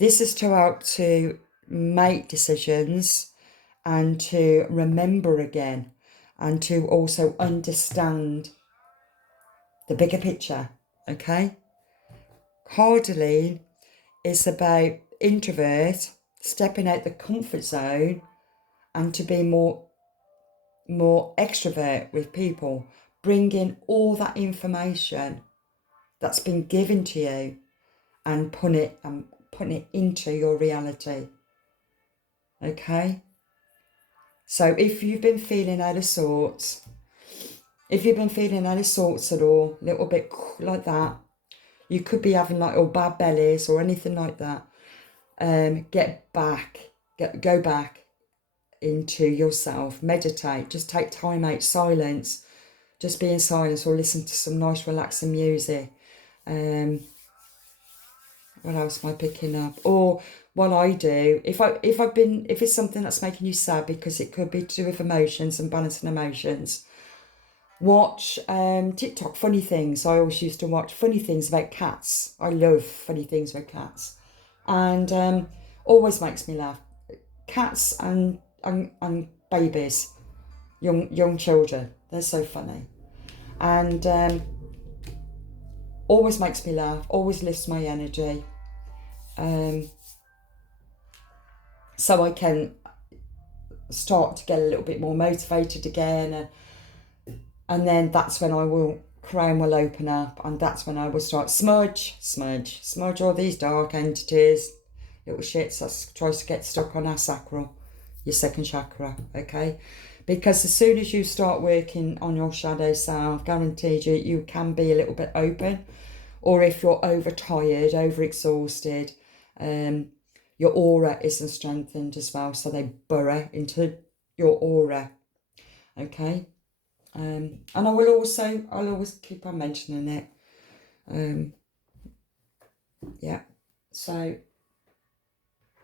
this is to help to make decisions and to remember again, and to also understand the bigger picture, okay? Cardoline is about introvert, stepping out the comfort zone and to be more extrovert with people, bringing all that information that's been given to you and putting it into your reality, okay? So if you've been feeling out of sorts, at all, a little bit like that, you could be having like all bad bellies or anything like that, go back into yourself, meditate, just take time out, silence, just be in silence, or listen to some nice relaxing music. What else am I picking up? Or what I do, if it's something that's making you sad, because it could be to do with emotions and balancing emotions, watch TikTok funny things. I always used to watch funny things about cats. I love funny things about cats, and always makes me laugh. Cats and babies, young children, they're so funny, and always makes me laugh, always lifts my energy, so I can start to get a little bit more motivated again, and then that's when Crown will open up, and that's when I will start smudge all these dark entities, little shits that tries to get stuck on our sacral, your second chakra, okay? Because as soon as you start working on your shadow self, guaranteed you can be a little bit open. Or if you're overtired, overexhausted, your aura isn't strengthened as well, so they burrow into your aura, okay? And I'll always keep on mentioning it. Yeah, so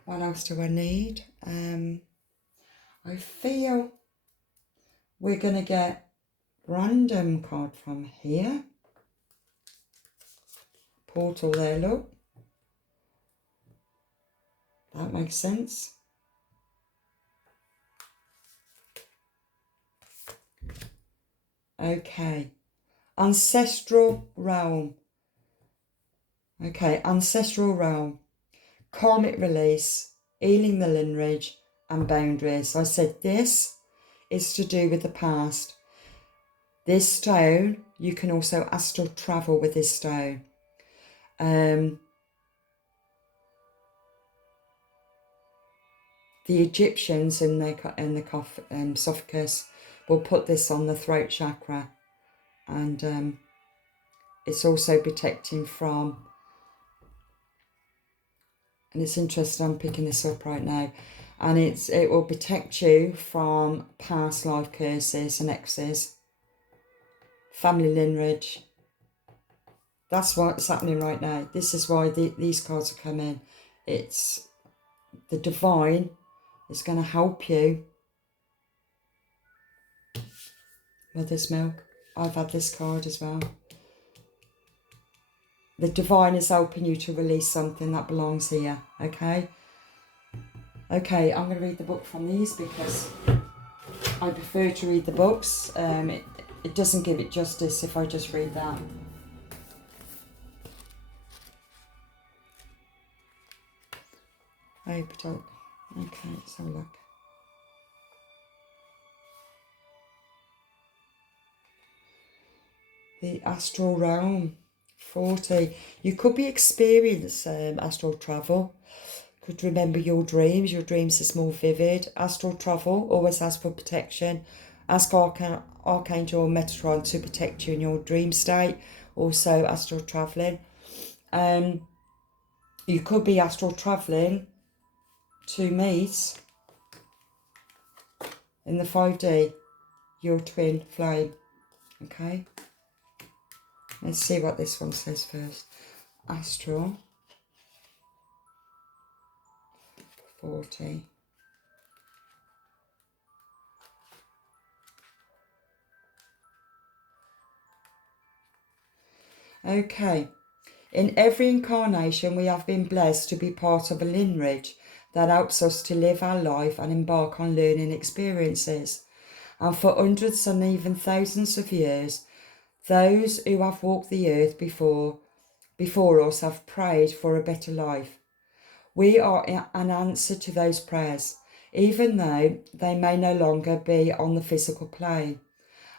what else do I need? I feel we're going to get random card from here. Portal there, look. That makes sense. Okay. Ancestral realm. Okay, ancestral realm. Karmic release, healing the lineage and boundaries. I said this is to do with the past. This stone, you can also astral travel with this stone. The Egyptians in the esophagus will put this on the throat chakra, and it's also protecting from, and it's interesting, I'm picking this up right now, and it will protect you from past life curses and exes, family lineage. That's what's happening right now. This is why these cards are coming. It's the divine is going to help you. Mother's milk. I've had this card as well. The divine is helping you to release something that belongs here, okay? Okay, I'm going to read the book from these because I prefer to read the books. It doesn't give it justice if I just read that. Okay, let's have a look. The astral realm, 40. You could be experiencing astral travel. Could remember your dreams. Your dreams is more vivid. Astral travel, always ask for protection. Ask Archangel Metatron to protect you in your dream state. Also astral travelling. You could be astral travelling to meet in the 5D your twin flame. Okay. Let's see what this one says first. Astral 40. Okay. In every incarnation, we have been blessed to be part of a lineage that helps us to live our life and embark on learning experiences. And for hundreds and even thousands of years, those who have walked the earth before us have prayed for a better life. We are an answer to those prayers, even though they may no longer be on the physical plane.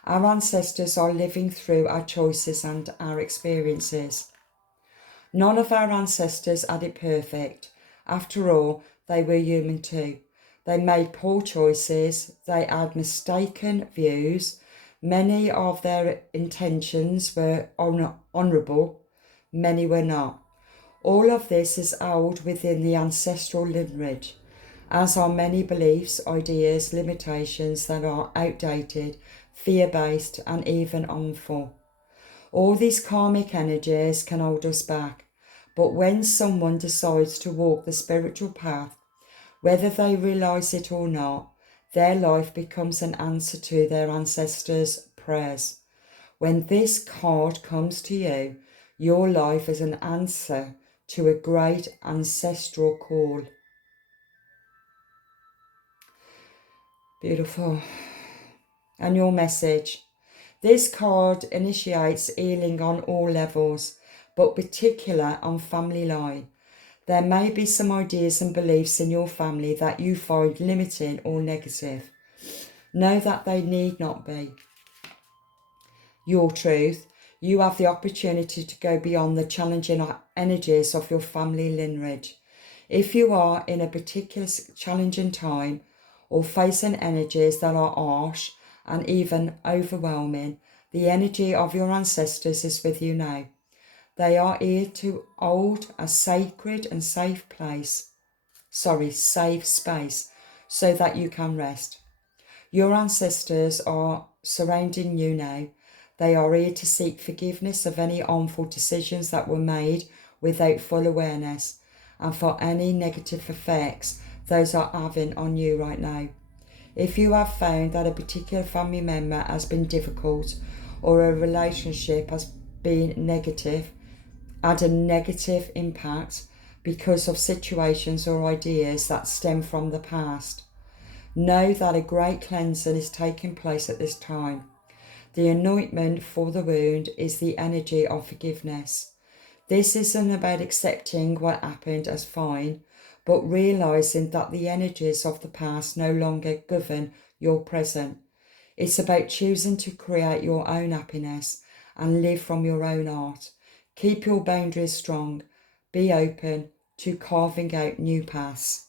Our ancestors are living through our choices and our experiences. None of our ancestors had it perfect. After all, they were human too. They made poor choices, they had mistaken views, many of their intentions were honourable, many were not. All of this is held within the ancestral lineage, as are many beliefs, ideas, limitations that are outdated, fear-based and even harmful. All these karmic energies can hold us back, but when someone decides to walk the spiritual path, whether they realise it or not, their life becomes an answer to their ancestors' prayers. When this card comes to you, your life is an answer to a great ancestral call. Beautiful. And your message. This card initiates healing on all levels, but particular on family line. There may be some ideas and beliefs in your family that you find limiting or negative. Know that they need not be. Your truth. You have the opportunity to go beyond the challenging energies of your family lineage. If you are in a particular challenging time or facing energies that are harsh and even overwhelming, the energy of your ancestors is with you now. They are here to hold a sacred and safe space, so that you can rest. Your ancestors are surrounding you now. They are here to seek forgiveness of any harmful decisions that were made without full awareness, and for any negative effects those are having on you right now. If you have found that a particular family member has been difficult, or a relationship has been negative, had a negative impact because of situations or ideas that stem from the past, know that a great cleansing is taking place at this time. The anointment for the wound is the energy of forgiveness. This isn't about accepting what happened as fine, but realising that the energies of the past no longer govern your present. It's about choosing to create your own happiness and live from your own heart. Keep your boundaries strong. Be open to carving out new paths.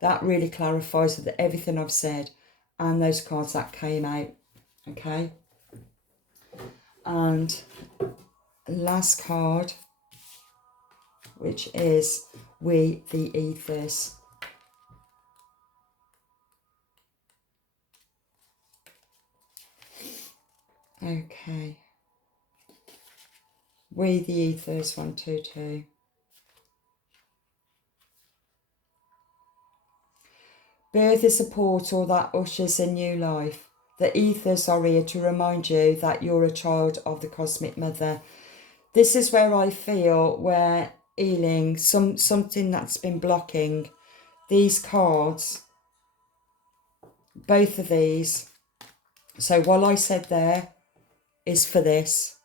That really clarifies everything I've said and those cards that came out. Okay. And last card, which is We the Ethers. Okay. We the Ethers, 122. Birth is a portal that ushers in new life. The ethers are here to remind you that you're a child of the Cosmic Mother. This is where I feel we're healing something that's been blocking these cards, both of these. So what I said there is for this,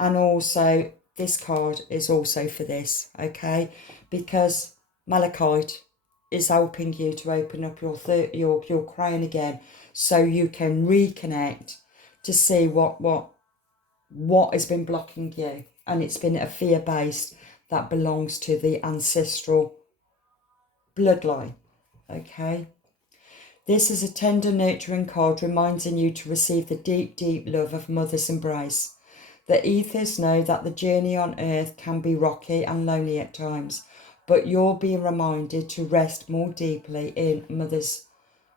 and also this card is also for this, okay? Because Malachite is helping you to open up your crown again, so you can reconnect to see what has been blocking you, and it's been a fear based that belongs to the ancestral bloodline. Okay, this is a tender, nurturing card reminding you to receive the deep love of Mother's embrace. The ethers know that the journey on earth can be rocky and lonely at times, but you'll be reminded to rest more deeply in Mother's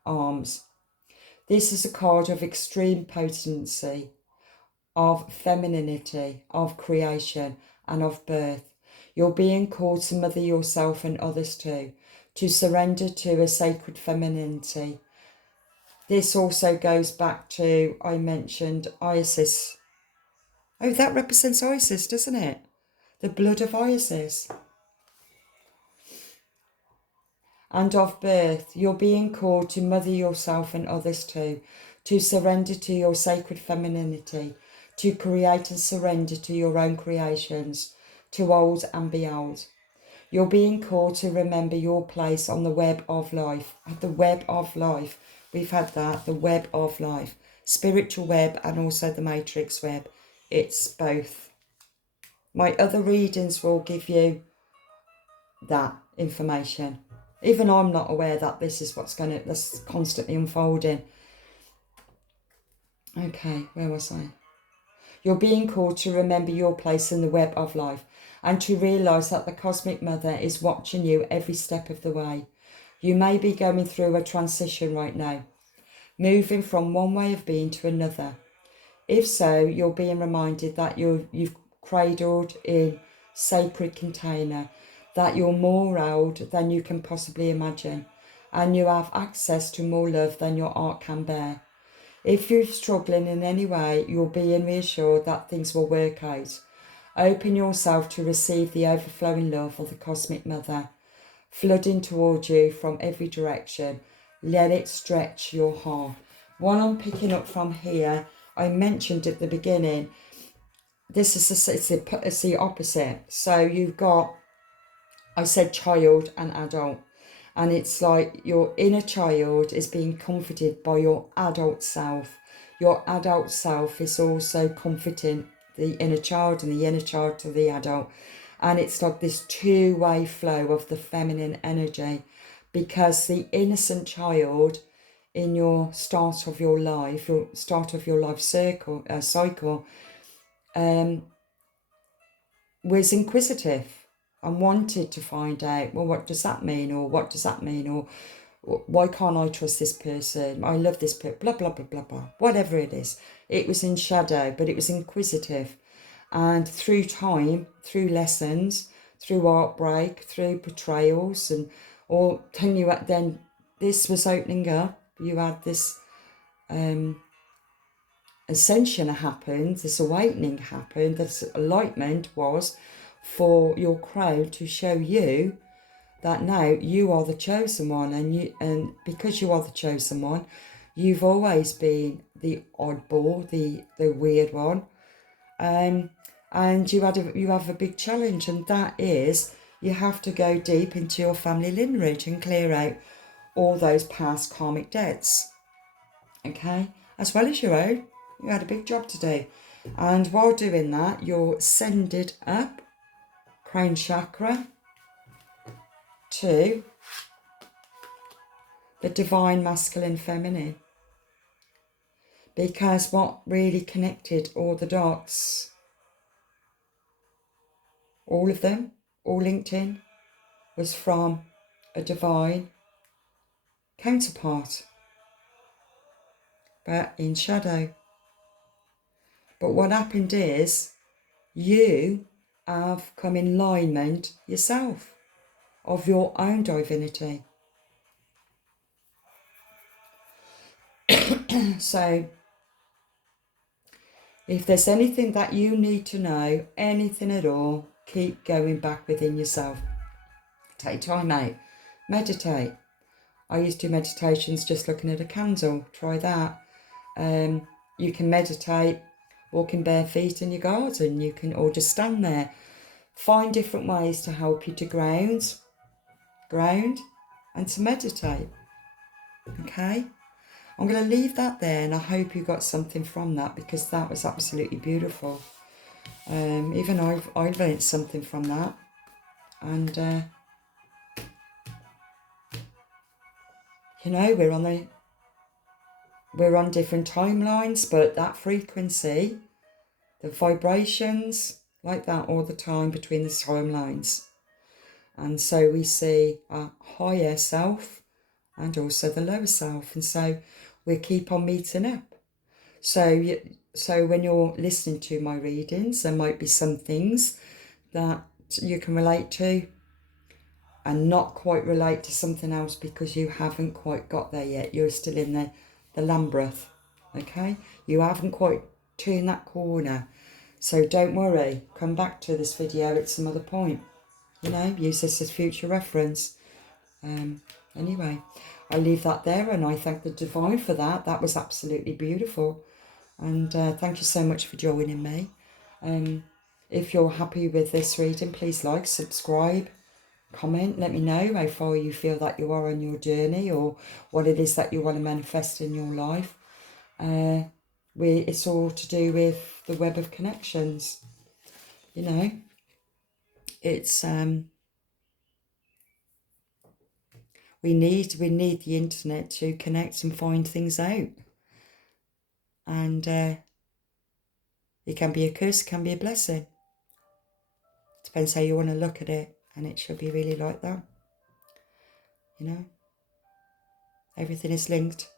arms. This is a card of extreme potency, of femininity, of creation, and of birth. You're being called to mother yourself and others too, to surrender to a sacred femininity. This also goes back to, I mentioned Isis Oh, that represents Isis, doesn't it? The blood of Isis. And of birth, you're being called to mother yourself and others too, to surrender to your sacred femininity, to create and surrender to your own creations, to hold and be held. You're being called to remember your place on the web of life. The web of life. We've had that, the web of life. Spiritual web and also the matrix web. It's both. My other readings will give you that information. Even I'm not aware that this is that's constantly unfolding. Okay, where was I? You're being called to remember your place in the web of life and to realise that the Cosmic Mother is watching you every step of the way. You may be going through a transition right now, moving from one way of being to another. If so, you're being reminded that you've cradled in sacred container, that you're more held than you can possibly imagine, and you have access to more love than your heart can bear. If you're struggling in any way, you're being reassured that things will work out. Open yourself to receive the overflowing love of the Cosmic Mother, flooding towards you from every direction. Let it stretch your heart. What I'm picking up from here, I mentioned at the beginning, this is it's the opposite. So you've got, I said child and adult. And it's like your inner child is being comforted by your adult self. Your adult self is also comforting the inner child and the inner child to the adult. And it's like this two-way flow of the feminine energy, because the innocent child in your start of your life, cycle, was inquisitive and wanted to find out, well, what does that mean? Or what does that mean? Or why can't I trust this person? I love this person, blah, blah, blah, blah, blah. Whatever it is. It was in shadow, but it was inquisitive. And through time, through lessons, through heartbreak, through betrayals, and all, then this was opening up. You had this ascension happened, this awakening happened, this enlightenment was for your crown to show you that now you are the chosen one, and because you are the chosen one, you've always been the oddball, the weird one, and you have a big challenge, and that is you have to go deep into your family lineage and clear out all those past karmic debts, okay, as well as your own. You had a big job to do. And while doing that, you're sended up, crown chakra, to the divine masculine feminine. Because what really connected all the dots, all of them, all linked in, was from a divine counterpart, but in shadow. But what happened is you have come in alignment yourself of your own divinity. So if there's anything that you need to know, anything at all, keep going back within yourself. Take time out. Meditate. I used to do meditations just looking at a candle. Try that. You can meditate walking bare feet in your garden. You can, or just stand there. Find different ways to help you to ground and to meditate. Okay? I'm going to leave that there, and I hope you got something from that, because that was absolutely beautiful. Even I learned something from that. And, you know, we're on different timelines, but that frequency, the vibrations, like that all the time between the timelines. And so we see a higher self and also the lower self. And so we keep on meeting up. So when you're listening to my readings, there might be some things that you can relate to and not quite relate to something else because you haven't quite got there yet. You're still in the Lambeth, okay? You haven't quite turned that corner. So don't worry, come back to this video at some other point. You know, use this as future reference. Anyway, I leave that there, and I thank the divine for that. That was absolutely beautiful. And thank you so much for joining me. If you're happy with this reading, please like, subscribe, comment. Let me know how far you feel that you are on your journey, or what it is that you want to manifest in your life. It's all to do with the web of connections. You know, it's we need the internet to connect and find things out. And it can be a curse, it can be a blessing. Depends how you want to look at it, and it should be really like that. You know, everything is linked.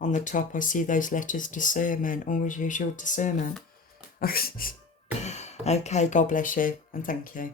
On the top, I see those letters, discernment. Always use your discernment. Okay, God bless you, and thank you.